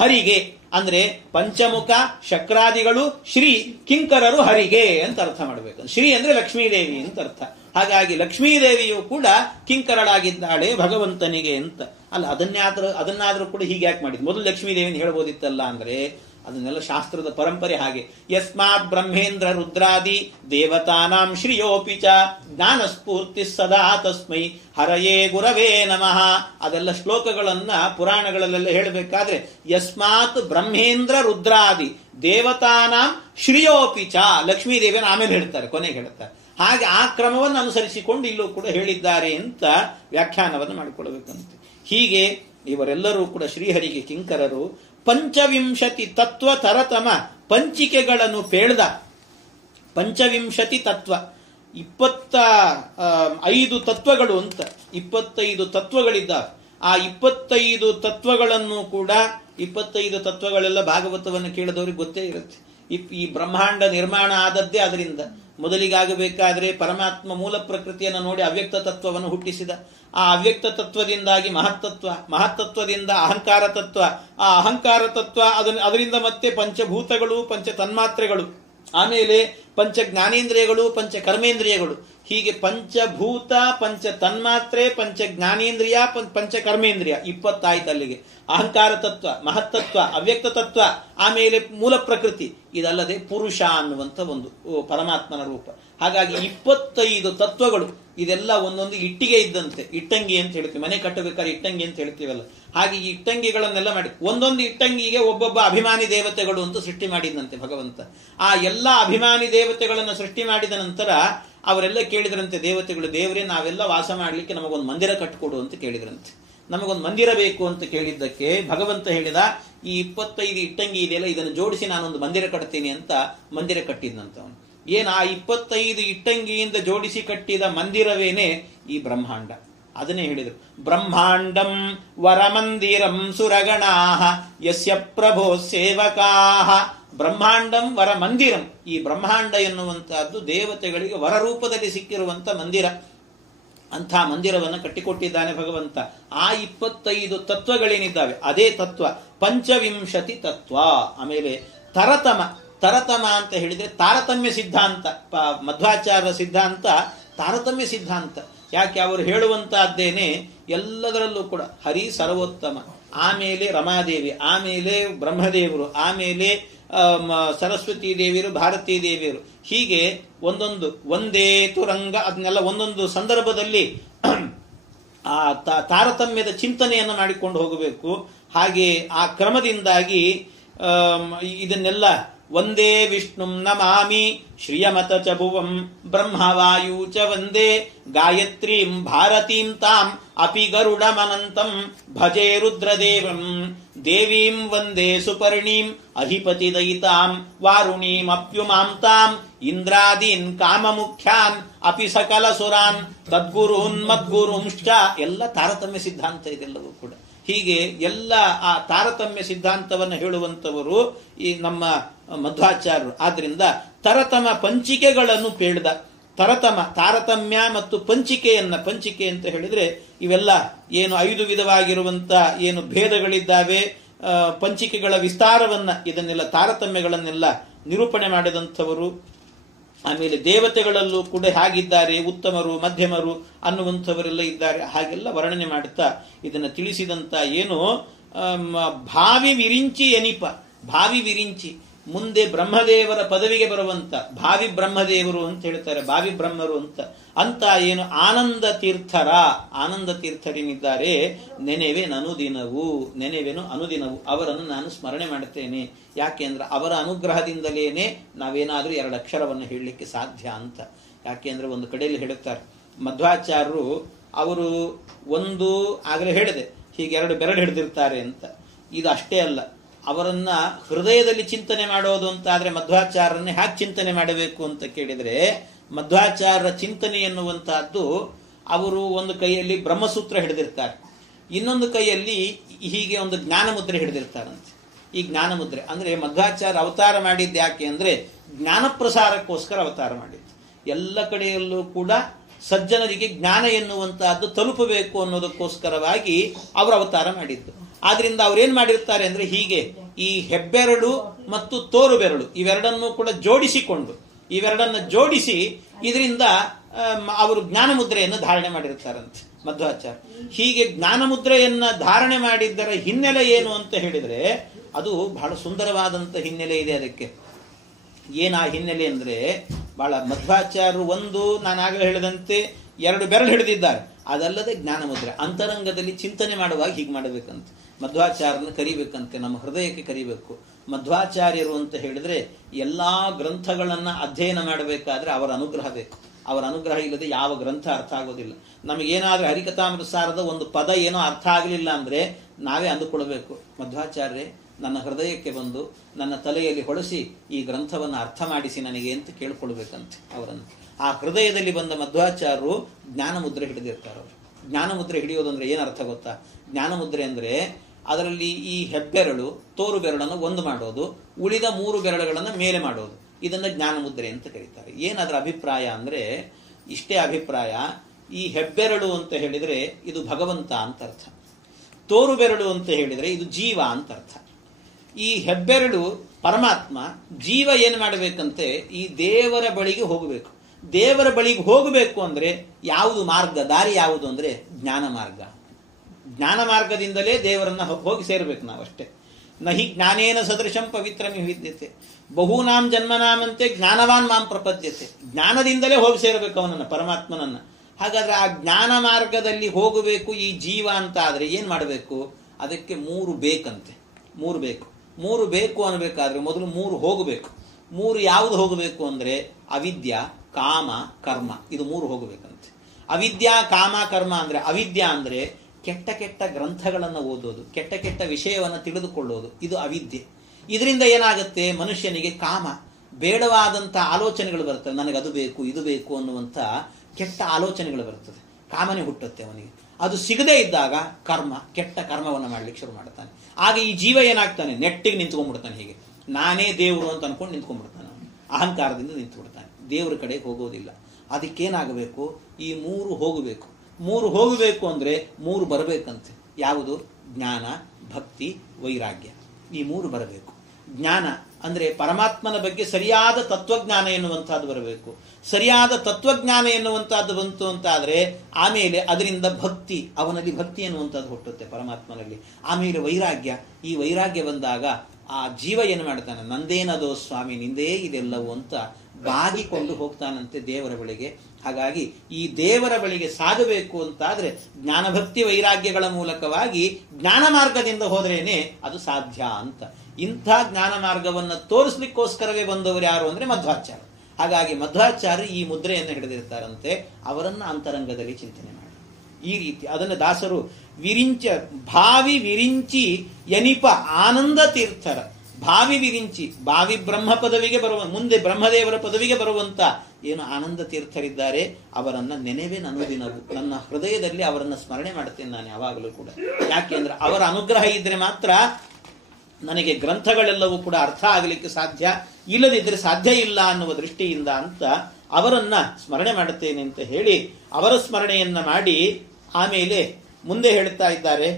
ಹರಿಗೆ. ಅಂದ್ರೆ ಪಂಚಮುಖ ಶಕ್ರಾದಿಗಳು ಶ್ರೀ ಕಿಂಕರರು ಹರಿಗೆ ಅಂತ ಅರ್ಥ ಮಾಡಬೇಕು. ಶ್ರೀ ಅಂದ್ರೆ ಲಕ್ಷ್ಮೀದೇವಿ ಅಂತ ಅರ್ಥ. ಹಾಗಾಗಿ ಲಕ್ಷ್ಮೀದೇವಿಯು ಕೂಡ ಕಿಂಕರಳಾಗಿದ್ದಾಳೆ ಭಗವಂತನಿಗೆ ಅಂತ. ಅಲ್ಲ, ಅದನ್ನಾದ್ರೂ ಕೂಡ ಹೀಗೆ ಯಾಕೆ ಮಾಡಿದ್? ಮೊದಲು ಲಕ್ಷ್ಮೀದೇವಿನ ಹೇಳ್ಬೋದಿತ್ತಲ್ಲ ಅಂದ್ರೆ ಅದನ್ನೆಲ್ಲ ಶಾಸ್ತ್ರದ ಪರಂಪರೆ ಹಾಗೆ. ಯಸ್ಮಾತ್ ಬ್ರಹ್ಮೇಂದ್ರ ರುದ್ರಾದಿ ದೇವತಾನಾಂ ಶ್ರಿಯೋಪಿ ಚ ಜ್ಞಾನ ಸ್ಫೂರ್ತಿ ಸದಾ ತಸ್ಮೈ ಹರಯೇ ಗುರವೇ ನಮಃ. ಅದೆಲ್ಲ ಶ್ಲೋಕಗಳನ್ನ ಪುರಾಣಗಳಲ್ಲೆಲ್ಲ ಹೇಳಬೇಕಾದ್ರೆ ಯಸ್ಮಾತ್ ಬ್ರಹ್ಮೇಂದ್ರ ರುದ್ರಾದಿ ದೇವತಾನಾಂ ಶ್ರಿಯೋಪಿ ಚ, ಲಕ್ಷ್ಮೀದೇವಿಯನ್ನು ಆಮೇಲೆ ಹೇಳ್ತಾರೆ, ಕೊನೆಗೆ ಹೇಳ್ತಾರೆ. ಹಾಗೆ ಆ ಕ್ರಮವನ್ನು ಅನುಸರಿಸಿಕೊಂಡು ಇಲ್ಲೂ ಕೂಡ ಹೇಳಿದ್ದಾರೆ ಅಂತ ವ್ಯಾಖ್ಯಾನವನ್ನು ಮಾಡಿಕೊಳ್ಳಬೇಕಂತೆ. ಹೀಗೆ ಇವರೆಲ್ಲರೂ ಕೂಡ ಶ್ರೀಹರಿಗೆ ಕಿಂಕರರು. ಪಂಚವಿಂಶತಿ ತತ್ವ ತರತಮ ಪಂಚಿಕೆಗಳನ್ನು ಪೇಳ್ದ. ಪಂಚವಿಂಶತಿ ತತ್ವ 25 ತತ್ವಗಳು ಅಂತ 25 ತತ್ವಗಳಿದ್ದಾವೆ. ಆ 25 ತತ್ವಗಳನ್ನು ಕೂಡ 25 ತತ್ವಗಳೆಲ್ಲ ಭಾಗವತವನ್ನು ಕೇಳಿದವ್ರಿಗೆ ಗೊತ್ತೇ ಇರುತ್ತೆ. ಈ ಬ್ರಹ್ಮಾಂಡ ನಿರ್ಮಾಣ ಆದದ್ದೇ ಅದರಿಂದ. ಮೊದಲಿಗಾಗಬೇಕಾದ್ರೆ ಪರಮಾತ್ಮ ಮೂಲ ಪ್ರಕೃತಿಯನ್ನು ನೋಡಿ ಅವ್ಯಕ್ತ ತತ್ವವನ್ನು ಹುಟ್ಟಿಸಿದ. ಆ ಅವ್ಯಕ್ತ ತತ್ವದಿಂದಾಗಿ ಮಹತ್ತತ್ವ, ಮಹತ್ತತ್ವದಿಂದ ಅಹಂಕಾರ ತತ್ವ, ಆ ಅಹಂಕಾರ ತತ್ವ ಅದರಿಂದ ಮತ್ತೆ ಪಂಚಭೂತಗಳು, ಪಂಚ ತನ್ಮಾತ್ರೆಗಳು, ಆಮೇಲೆ ಪಂಚ ಜ್ಞಾನೇಂದ್ರಿಯಗಳು, ಪಂಚ ಕರ್ಮೇಂದ್ರಿಯಗಳು. ಹೀಗೆ ಪಂಚಭೂತ, ಪಂಚ ತನ್ಮಾತ್ರೆ, ಪಂಚ ಜ್ಞಾನೇಂದ್ರಿಯ, ಪಂಚ ಕರ್ಮೇಂದ್ರಿಯ 20 ಆಯ್ತು ಅಲ್ಲಿಗೆ. ಅಹಂಕಾರ ತತ್ವ, ಮಹತ್ತತ್ವ, ಅವ್ಯಕ್ತ ತತ್ವ, ಆಮೇಲೆ ಮೂಲ ಪ್ರಕೃತಿ, ಇದಲ್ಲದೆ ಪುರುಷ ಅನ್ನುವಂಥ ಒಂದು ಪರಮಾತ್ಮನ ರೂಪ. ಹಾಗಾಗಿ 25 ತತ್ವಗಳು. ಇದೆಲ್ಲ ಒಂದೊಂದು ಇಟ್ಟಿಗೆ ಇದ್ದಂತೆ, ಇಟ್ಟಂಗಿ ಅಂತ ಹೇಳ್ತೀವಿ, ಮನೆ ಕಟ್ಟಬೇಕಾದ್ರೆ ಇಟ್ಟಂಗಿ ಅಂತ ಹೇಳ್ತೀವಲ್ಲ. ಹಾಗೆ ಈ ಇಟ್ಟಂಗಿಗಳನ್ನೆಲ್ಲ ಮಾಡಿ ಒಂದೊಂದು ಇಟ್ಟಂಗಿಗೆ ಒಬ್ಬೊಬ್ಬ ಅಭಿಮಾನಿ ದೇವತೆಗಳು ಅಂತ ಸೃಷ್ಟಿ ಮಾಡಿದಂತೆ ಭಗವಂತ. ಆ ಎಲ್ಲ ಅಭಿಮಾನಿ ದೇವತೆಗಳನ್ನು ಸೃಷ್ಟಿ ಮಾಡಿದ ನಂತರ ಅವರೆಲ್ಲ ಕೇಳಿದ್ರಂತೆ ದೇವತೆಗಳು, ದೇವರೇ ನಾವೆಲ್ಲ ವಾಸ ಮಾಡಲಿಕ್ಕೆ ನಮಗೊಂದು ಮಂದಿರ ಕಟ್ಟಿಕೊಡು ಅಂತ ಕೇಳಿದ್ರಂತೆ. ನಮಗೊಂದು ಮಂದಿರ ಬೇಕು ಅಂತ ಕೇಳಿದ್ದಕ್ಕೆ ಭಗವಂತ ಹೇಳಿದ, ಈ 25 ಇಟ್ಟಂಗಿ ಇದೆಯಲ್ಲ, ಇದನ್ನು ಜೋಡಿಸಿ ನಾನೊಂದು ಮಂದಿರ ಕಟ್ತೀನಿ ಅಂತ ಮಂದಿರ ಕಟ್ಟಿದ್ನಂತವನು. ಏನು ಆ 25 ಇಟ್ಟಂಗಿಯಿಂದ ಜೋಡಿಸಿ ಕಟ್ಟಿದ ಮಂದಿರವೇನೆ ಈ ಬ್ರಹ್ಮಾಂಡ. ಅದನ್ನೇ ಹೇಳಿದರು, ಬ್ರಹ್ಮಾಂಡಂ ವರಮಂದಿರಂ ಸುರಗಣಾಹ ಯಸ್ಯ ಪ್ರಭೋ ಸೇವಕಾಹ. ಬ್ರಹ್ಮಾಂಡಂ ವರ ಮಂದಿರಂ, ಈ ಬ್ರಹ್ಮಾಂಡ ಎನ್ನುವಂತಹದ್ದು ದೇವತೆಗಳಿಗೆ ವರರೂಪದಲ್ಲಿ ಸಿಕ್ಕಿರುವಂತ ಮಂದಿರ. ಅಂಥ ಮಂದಿರವನ್ನು ಕಟ್ಟಿಕೊಟ್ಟಿದ್ದಾನೆ ಭಗವಂತ. ಆ 25 ತತ್ವಗಳೇನಿದ್ದಾವೆ ಅದೇ ತತ್ವ ಪಂಚವಿಂಶತಿ ತತ್ವ. ಆಮೇಲೆ ತರತಮ, ತರತಮ ಅಂತ ಹೇಳಿದ್ರೆ ತಾರತಮ್ಯ ಸಿದ್ಧಾಂತ. ಮಧ್ವಾಚಾರ್ಯ ಸಿದ್ಧಾಂತ ತಾರತಮ್ಯ ಸಿದ್ಧಾಂತ. ಯಾಕೆ? ಅವರು ಹೇಳುವಂತಹದ್ದೇನೆ ಎಲ್ಲದರಲ್ಲೂ ಕೂಡ ಹರಿ ಸರ್ವೋತ್ತಮ, ಆಮೇಲೆ ರಮಾದೇವಿ, ಆಮೇಲೆ ಬ್ರಹ್ಮದೇವರು, ಆಮೇಲೆ ಸರಸ್ವತಿ ದೇವಿಯರು, ಭಾರತೀ ದೇವಿಯರು, ಹೀಗೆ ಒಂದೊಂದು ಒಂದೇ ತುರಂಗ, ಅದನ್ನೆಲ್ಲ ಒಂದೊಂದು ಸಂದರ್ಭದಲ್ಲಿ ಆ ತಾರತಮ್ಯದ ಚಿಂತನೆಯನ್ನು ಮಾಡಿಕೊಂಡು ಹೋಗಬೇಕು. ಹಾಗೆ ಆ ಕ್ರಮದಿಂದಾಗಿ ಇದನ್ನೆಲ್ಲ ವಂದೇ ವಿಷ್ಣುಂ ನಮಾಮಿ ಶ್ರಿಯಮತ ಚ ಭುವಂ ಬ್ರಹ್ಮವಾಯು ಚ ವಂದೇ ಗಾಯತ್ರೀಂ ಭಾರತೀಂ ತಾಂ ಅಪಿ ಗರುಡಮನಂತಂ ಭಜೆ ರುದ್ರದೇವಂ ದೇವೀಂ ವಂದೇ ಸುಪರ್ಣೀಂ ಅಧಿಪತಿ ದಯಿತಾಂ ವಾರುಣೀಂ ಅಪ್ಯುಮಾಂ ತಾಂ ಇಂದ್ರಾದೀನ್ ಕಾಮಮುಖ್ಯಾನ್ ಅಪಿ ಸಕಲ ಸುರಾನ್ ತದ್ಗುರೂನ್ ಮದ್ಗುರುಂಶ್ಚ. ಎಲ್ಲ ತಾರತಮ್ಯ ಸಿದ್ಧಾಂತ ಇದೆಲ್ಲವೂ ಕೂಡ. ಹೀಗೆ ಎಲ್ಲ ಆ ತಾರತಮ್ಯ ಸಿದ್ಧಾಂತವನ್ನು ಹೇಳುವಂತವರು ಈ ನಮ್ಮ ಮಧ್ವಾಚಾರ್ಯರು. ಆದ್ರಿಂದ ತರತಮ ಪಂಚಿಕೆಗಳನ್ನು ಪೇಳ್ದ. ತರತಮ ತಾರತಮ್ಯ ಮತ್ತು ಪಂಚಿಕೆಯನ್ನ, ಪಂಚಿಕೆ ಅಂತ ಹೇಳಿದ್ರೆ ಇವೆಲ್ಲ ಏನು 5 ವಿಧವಾಗಿರುವಂತ ಏನು ಭೇದಗಳಿದ್ದಾವೆ, ಪಂಚಿಕೆಗಳ ವಿಸ್ತಾರವನ್ನ, ಇದನ್ನೆಲ್ಲ ತಾರತಮ್ಯಗಳನ್ನೆಲ್ಲ ನಿರೂಪಣೆ ಮಾಡಿದಂಥವರು. ಆಮೇಲೆ ದೇವತೆಗಳಲ್ಲೂ ಕೂಡ ಹಾಗಿದ್ದಾರೆ, ಉತ್ತಮರು ಮಧ್ಯಮರು ಅನ್ನುವಂಥವರೆಲ್ಲ ಇದ್ದಾರೆ. ಹಾಗೆಲ್ಲ ವರ್ಣನೆ ಮಾಡುತ್ತಾ ಇದನ್ನು ತಿಳಿಸಿದಂತ ಏನು ಭಾವಿ ವಿರಿಂಚಿ ಎನಿಪ, ಭಾವಿ ವಿರಿಂಚಿ, ಮುಂದೆ ಬ್ರಹ್ಮದೇವರ ಪದವಿಗೆ ಬರುವಂತ ಭಾವಿ ಬ್ರಹ್ಮದೇವರು ಅಂತ ಹೇಳ್ತಾರೆ, ಭಾವಿ ಬ್ರಹ್ಮರು ಅಂತ ಏನು ಆನಂದ ತೀರ್ಥರ, ಆನಂದ ತೀರ್ಥರೇನಿದ್ದಾರೆ, ನೆನೆವೆನು ಅನುದಿನವು ಅವರನ್ನು ನಾನು ಸ್ಮರಣೆ ಮಾಡುತ್ತೇನೆ. ಯಾಕೆಂದ್ರೆ ಅವರ ಅನುಗ್ರಹದಿಂದಲೇನೆ ನಾವೇನಾದ್ರೂ 2 ಅಕ್ಷರವನ್ನು ಹೇಳಲಿಕ್ಕೆ ಸಾಧ್ಯ ಅಂತ. ಯಾಕೆಂದ್ರೆ ಒಂದು ಕಡೆಯಲ್ಲಿ ಹೇಳುತ್ತಾರೆ ಮಧ್ವಾಚಾರ್ಯರು, ಅವರು ಒಂದು ಆಗಲೇ ಹೇಳಿದೆ ಹೀಗೆ 2 ಬೆರಳು ಹಿಡಿದಿರ್ತಾರೆ ಅಂತ. ಇದು ಅಷ್ಟೇ ಅಲ್ಲ, ಅವರನ್ನ ಹೃದಯದಲ್ಲಿ ಚಿಂತನೆ ಮಾಡೋದು ಅಂತ ಆದ್ರೆ ಮಧ್ವಾಚಾರ್ಯರನ್ನೇ ಹ್ಯಾಕ್ ಚಿಂತನೆ ಮಾಡಬೇಕು ಅಂತ ಕೇಳಿದ್ರೆ, ಮಧ್ವಾಚಾರ್ಯರ ಚಿಂತನೆ ಎನ್ನುವಂತಹದ್ದು, ಅವರು ಒಂದು ಕೈಯಲ್ಲಿ ಬ್ರಹ್ಮಸೂತ್ರ ಹಿಡಿದಿರ್ತಾರೆ, ಇನ್ನೊಂದು ಕೈಯಲ್ಲಿ ಹೀಗೆ ಒಂದು ಜ್ಞಾನ ಮುದ್ರೆ ಹಿಡಿದಿರ್ತಾರಂತೆ. ಈ ಜ್ಞಾನ ಮುದ್ರೆ ಅಂದ್ರೆ ಮಧ್ವಾಚಾರ್ಯ ಅವತಾರ ಮಾಡಿದ್ದು ಯಾಕೆ ಅಂದ್ರೆ ಜ್ಞಾನ ಪ್ರಸಾರಕ್ಕೋಸ್ಕರ ಅವತಾರ ಮಾಡಿದ್ದು. ಎಲ್ಲ ಕಡೆಯಲ್ಲೂ ಕೂಡ ಸಜ್ಜನರಿಗೆ ಜ್ಞಾನ ಎನ್ನುವಂತಹದ್ದು ತಲುಪಬೇಕು ಅನ್ನೋದಕ್ಕೋಸ್ಕರವಾಗಿ ಅವರು ಅವತಾರ ಮಾಡಿದ್ದು. ಆದ್ರಿಂದ ಅವ್ರೇನ್ ಮಾಡಿರ್ತಾರೆ ಅಂದ್ರೆ, ಹೀಗೆ ಈ ಹೆಬ್ಬೆರಳು ಮತ್ತು ತೋರು ಬೆರಳು ಇವೆರಡನ್ನು ಕೂಡ ಇವೆರಡನ್ನ ಜೋಡಿಸಿ ಇದರಿಂದ ಅವರು ಜ್ಞಾನ ಮುದ್ರೆಯನ್ನು ಧಾರಣೆ ಮಾಡಿರ್ತಾರಂತೆ ಮಧ್ವಾಚಾರ್ಯ. ಹೀಗೆ ಜ್ಞಾನ ಮುದ್ರೆಯನ್ನ ಧಾರಣೆ ಮಾಡಿದ್ದರ ಹಿನ್ನೆಲೆ ಏನು ಅಂತ ಹೇಳಿದ್ರೆ, ಅದು ಬಹಳ ಸುಂದರವಾದಂತ ಹಿನ್ನೆಲೆ ಇದೆ. ಅದಕ್ಕೆ ಏನ ಹಿನ್ನೆಲೆ ಅಂದ್ರೆ, ಬಹಳ ಮಧ್ವಾಚಾರ್ಯರು ನಾನಾಗಲೇ ಹೇಳಿದಂತೆ 2 ಬೆರಳು ಹಿಡಿದಿದ್ದಾರೆ. ಅದಲ್ಲದೆ ಜ್ಞಾನ ಮುದ್ರೆ ಅಂತರಂಗದಲ್ಲಿ ಚಿಂತನೆ ಮಾಡುವಾಗ ಹೀಗೆ ಮಾಡಬೇಕಂತ ಮಧ್ವಾಚಾರ್ಯನ ಕರಿಬೇಕಂತೆ, ನಮ್ಮ ಹೃದಯಕ್ಕೆ ಕರಿಬೇಕು. ಮಧ್ವಾಚಾರ್ಯರು ಅಂತ ಹೇಳಿದ್ರೆ ಎಲ್ಲಾ ಗ್ರಂಥಗಳನ್ನ ಅಧ್ಯಯನ ಮಾಡಬೇಕಾದ್ರೆ ಅವರ ಅನುಗ್ರಹ ಬೇಕು. ಅವರ ಅನುಗ್ರಹ ಇಲ್ಲದೆ ಯಾವ ಗ್ರಂಥ ಅರ್ಥ ಆಗೋದಿಲ್ಲ. ನಮಗೇನಾದ್ರೂ ಹರಿಕಥಾಮೃತಸಾರದ ಒಂದು ಪದ ಏನೋ ಅರ್ಥ ಆಗಲಿಲ್ಲ ಅಂದ್ರೆ ನಾವೇ ಅಂದುಕೊಳ್ಬೇಕು, ಮಧ್ವಾಚಾರ್ಯರೇ ನನ್ನ ಹೃದಯಕ್ಕೆ ಬಂದು ನನ್ನ ತಲೆಯಲ್ಲಿ ಹೊಳಸಿ ಈ ಗ್ರಂಥವನ್ನು ಅರ್ಥ ಮಾಡಿಸಿ ನನಗೆ ಅಂತ ಕೇಳ್ಕೊಳ್ಬೇಕಂತೆ ಅವರನ್ನು. ಆ ಹೃದಯದಲ್ಲಿ ಬಂದ ಮಧ್ವಾಚಾರ್ಯರು ಜ್ಞಾನ ಮುದ್ರೆ ಹಿಡಿದಿರ್ತಾರೆ. ಅವರು ಜ್ಞಾನ ಮುದ್ರೆ ಹಿಡಿಯೋದಂದ್ರೆ ಏನ್ ಅರ್ಥ ಗೊತ್ತಾ? ಜ್ಞಾನ ಮುದ್ರೆ ಅಂದ್ರೆ ಅದರಲ್ಲಿ ಈ ಹೆಬ್ಬೆರಳು ತೋರು ಬೆರಳನ್ನು ಒಂದು ಮಾಡೋದು, ಉಳಿದ 3 ಬೆರಳುಗಳನ್ನು ಮೇಲೆ ಮಾಡೋದು. ಇದನ್ನ ಜ್ಞಾನ ಮುದ್ರೆ ಅಂತ ಕರೀತಾರೆ. ಏನದರ ಅಭಿಪ್ರಾಯ ಅಂದ್ರೆ ಇಷ್ಟೇ ಅಭಿಪ್ರಾಯ. ಈ ಹೆಬ್ಬೆರಳು ಅಂತ ಹೇಳಿದ್ರೆ ಇದು ಭಗವಂತ ಅಂತ ಅರ್ಥ, ತೋರು ಬೆರಳು ಅಂತ ಹೇಳಿದ್ರೆ ಇದು ಜೀವ ಅಂತ ಅರ್ಥ. ಈ ಹೆಬ್ಬೆರಳು ಪರಮಾತ್ಮ, ಜೀವ ಏನ್ ಮಾಡಬೇಕಂತೆ, ಈ ದೇವರ ಬಳಿಗೆ ಹೋಗಬೇಕು. ದೇವರ ಬಳಿಗೆ ಹೋಗಬೇಕು ಅಂದ್ರೆ ಯಾವುದು ಮಾರ್ಗ, ದಾರಿ ಯಾವುದು ಅಂದ್ರೆ ಜ್ಞಾನ ಮಾರ್ಗ. ಜ್ಞಾನ ಮಾರ್ಗದಿಂದಲೇ ದೇವರನ್ನ ಹೋಗಿ ಸೇರ್ಬೇಕು ನಾವಷ್ಟೇ. ನಹಿ ಜ್ಞಾನೇನ ಸದೃಶಂ ಪವಿತ್ರಮಿ ವಿದ್ಯತೆ ಬಹೂನಾಂ ಜನ್ಮನಾಮಂತೆ ಜ್ಞಾನವಾನ್ ಮಾಂ ಪ್ರಪದ್ಯತೆ. ಜ್ಞಾನದಿಂದಲೇ ಹೋಗಿ ಸೇರಬೇಕು ಅವನನ್ನ, ಪರಮಾತ್ಮನನ್ನ. ಹಾಗಾದ್ರೆ ಆ ಜ್ಞಾನ ಮಾರ್ಗದಲ್ಲಿ ಹೋಗಬೇಕು ಈ ಜೀವ ಅಂತ ಆದ್ರೆ ಏನ್ ಮಾಡಬೇಕು? ಅದಕ್ಕೆ 3 ಬೇಕಂತೆ. 3 ಬೇಕು ಅನ್ನಬೇಕಾದ್ರೆ ಮೊದಲು 3 ಹೋಗಬೇಕು. 3 ಯಾವುದು ಹೋಗಬೇಕು ಅಂದ್ರೆ ಅವಿದ್ಯಾ, ಕಾಮ, ಕರ್ಮ. ಇದು 3 ಹೋಗಬೇಕಂತೆ. ಅವಿದ್ಯಾ, ಕಾಮ, ಕರ್ಮ ಅಂದ್ರೆ, ಅವಿದ್ಯಾ ಅಂದ್ರೆ ಕೆಟ್ಟ ಕೆಟ್ಟ ಗ್ರಂಥಗಳನ್ನು ಓದೋದು, ಕೆಟ್ಟ ಕೆಟ್ಟ ವಿಷಯವನ್ನು ತಿಳಿದುಕೊಳ್ಳೋದು, ಇದು ಅವಿದ್ಯೆ. ಇದರಿಂದ ಏನಾಗುತ್ತೆ, ಮನುಷ್ಯನಿಗೆ ಕಾಮ, ಬೇಡವಾದಂತ ಆಲೋಚನೆಗಳು ಬರ್ತವೆ. ನನಗೆ ಅದು ಬೇಕು ಇದು ಬೇಕು ಅನ್ನುವಂಥ ಕೆಟ್ಟ ಆಲೋಚನೆಗಳು ಬರ್ತದೆ, ಕಾಮನೆ ಹುಟ್ಟುತ್ತೆ ಅವನಿಗೆ. ಅದು ಸಿಗದೇ ಇದ್ದಾಗ ಕರ್ಮ, ಕೆಟ್ಟ ಕರ್ಮವನ್ನು ಮಾಡ್ಲಿಕ್ಕೆ ಶುರು ಮಾಡ್ತಾನೆ. ಆಗ ಈ ಜೀವ ಏನಾಗ್ತಾನೆ, ನೆಟ್ಟಿಗೆ ನಿಂತ್ಕೊಂಡ್ಬಿಡ್ತಾನೆ. ಹೀಗೆ ನಾನೇ ದೇವರು ಅಂತ ಅನ್ಕೊಂಡು ನಿಂತ್ಕೊಂಡ್ಬಿಡ್ತಾನೆ. ಅಹಂಕಾರದಿಂದ ನಿಂತ್ಬಿಡ್ತಾನೆ, ದೇವರ ಕಡೆ ಹೋಗೋದಿಲ್ಲ. ಅದಕ್ಕೇನಾಗಬೇಕು, ಈ 3 ಹೋಗಬೇಕು. 3 ಹೋಗಬೇಕು ಅಂದ್ರೆ 3 ಬರಬೇಕಂತೆ. ಯಾವುದು? ಜ್ಞಾನ, ಭಕ್ತಿ, ವೈರಾಗ್ಯ. ಈ 3 ಬರಬೇಕು. ಜ್ಞಾನ ಅಂದ್ರೆ ಪರಮಾತ್ಮನ ಬಗ್ಗೆ ಸರಿಯಾದ ತತ್ವಜ್ಞಾನ ಎನ್ನುವಂತಹದ್ದು ಬರಬೇಕು. ಸರಿಯಾದ ತತ್ವಜ್ಞಾನ ಎನ್ನುವಂತಹದ್ದು ಬಂತು ಅಂತ ಆದ್ರೆ ಆಮೇಲೆ ಅದರಿಂದ ಭಕ್ತಿ, ಅವನಲ್ಲಿ ಭಕ್ತಿ ಎನ್ನುವಂಥದ್ದು ಹುಟ್ಟುತ್ತೆ ಪರಮಾತ್ಮನಲ್ಲಿ. ಆಮೇಲೆ ವೈರಾಗ್ಯ. ಈ ವೈರಾಗ್ಯ ಬಂದಾಗ ಆ ಜೀವ ಏನು ಮಾಡ್ತಾನೆ, ನಂದೇನದೋ ಸ್ವಾಮಿ ನಿಂದೇ ಇದೆಲ್ಲವೂ ಅಂತ ಬಾಗಿಕೊಂಡು ಹೋಗ್ತಾನಂತೆ ದೇವರ ಬಳಿಗೆ. ಹಾಗಾಗಿ ಈ ದೇವರ ಬಳಿಗೆ ಸಾಗಬೇಕು ಅಂತಾದ್ರೆ ಜ್ಞಾನಭಕ್ತಿ ವೈರಾಗ್ಯಗಳ ಮೂಲಕವಾಗಿ ಜ್ಞಾನ ಮಾರ್ಗದಿಂದ ಹೋದ್ರೇನೆ ಅದು ಸಾಧ್ಯ ಅಂತ. ಇಂಥ ಜ್ಞಾನ ಮಾರ್ಗವನ್ನು ತೋರಿಸ್ಲಿಕ್ಕೋಸ್ಕರವೇ ಬಂದವರು ಯಾರು ಅಂದ್ರೆ ಮಧ್ವಾಚಾರ್ಯ. ಹಾಗಾಗಿ ಮಧ್ವಾಚಾರ್ಯ ಈ ಮುದ್ರೆಯನ್ನು ಹಿಡಿದಿರ್ತಾರಂತೆ. ಅವರನ್ನ ಅಂತರಂಗದಲ್ಲಿ ಚಿಂತನೆ ಮಾಡಿ ಈ ರೀತಿ ಅದನ್ನು ದಾಸರು ಭಾವಿ ವಿರಿಂಚಿ ಯನಿಪ ಆನಂದ ತೀರ್ಥರ. ಭಾವಿ ವಿರಿಂಚಿ, ಭಾವಿ ಬ್ರಹ್ಮ ಪದವಿಗೆ ಬರುವ, ಮುಂದೆ ಬ್ರಹ್ಮದೇವರ ಪದವಿಗೆ ಬರುವಂತ ಏನು ಆನಂದ ತೀರ್ಥರಿದ್ದಾರೆ ಅವರನ್ನ ನೆನೆವೆ ನನುದಿನವು. ನನ್ನ ಹೃದಯದಲ್ಲಿ ಅವರನ್ನ ಸ್ಮರಣೆ ಮಾಡುತ್ತೇನೆ ನಾನು ಯಾವಾಗಲೂ ಕೂಡ. ಯಾಕೆಂದ್ರೆ ಅವರ ಅನುಗ್ರಹ ಇದ್ರೆ ಮಾತ್ರ ನನಗೆ ಗ್ರಂಥಗಳೆಲ್ಲವೂ ಕೂಡ ಅರ್ಥ ಆಗಲಿಕ್ಕೆ ಸಾಧ್ಯ, ಇಲ್ಲದಿದ್ರೆ ಸಾಧ್ಯ ಇಲ್ಲ ಅನ್ನುವ ದೃಷ್ಟಿಯಿಂದ ಅಂತ ಅವರನ್ನ ಸ್ಮರಣೆ ಮಾಡುತ್ತೇನೆ ಅಂತ ಹೇಳಿ ಅವರ ಸ್ಮರಣೆಯನ್ನ ಮಾಡಿ ಆಮೇಲೆ ಮುಂದೆ ಹೇಳ್ತಾ ಇದ್ದಾರೆ,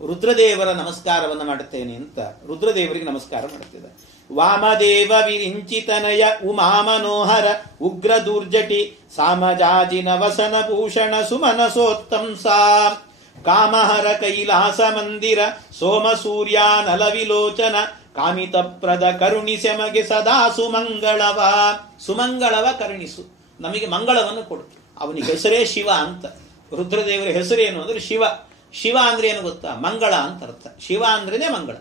ರುದ್ರದೇವರ ನಮಸ್ಕಾರವನ್ನ ಮಾಡುತ್ತೇನೆ ಅಂತ ರುದ್ರದೇವರಿಗೆ ನಮಸ್ಕಾರ ಮಾಡುತ್ತಿದ್ದಾರೆ. ವಾಮದೇವ ವಿರಿಂಚಿತನಯ ಉಮಾ ಮನೋಹರ ಉಗ್ರ ದೂರ್ಜಟಿ ಸಾಮಜಾಜಿನ ವಸನ ಭೂಷಣ ಸುಮನಸೋತ್ತಂಸ ಕಾಮಹರ ಕೈಲಾಸ ಮಂದಿರ ಸೋಮ ಸೂರ್ಯಾನಲ ವಿಲೋಚನ ಕಾಮಿತಪ್ರದ ಕರುಣಿಸೆ ಮಗೆ ಸದಾ ಸುಮಂಗಳವ ಕರುಣಿಸು, ನಮಗೆ ಮಂಗಳವನ್ನು ಕೊಡು. ಅವನಿಗೆ ಹೆಸರೇ ಶಿವ ಅಂತ. ರುದ್ರದೇವರ ಹೆಸರೇನು ಅಂದ್ರೆ ಶಿವ. ಶಿವ ಅಂದ್ರೆ ಏನು ಗೊತ್ತಾ, ಮಂಗಳ ಅಂತ ಅರ್ಥ. ಶಿವ ಅಂದ್ರೇನೆ ಮಂಗಳ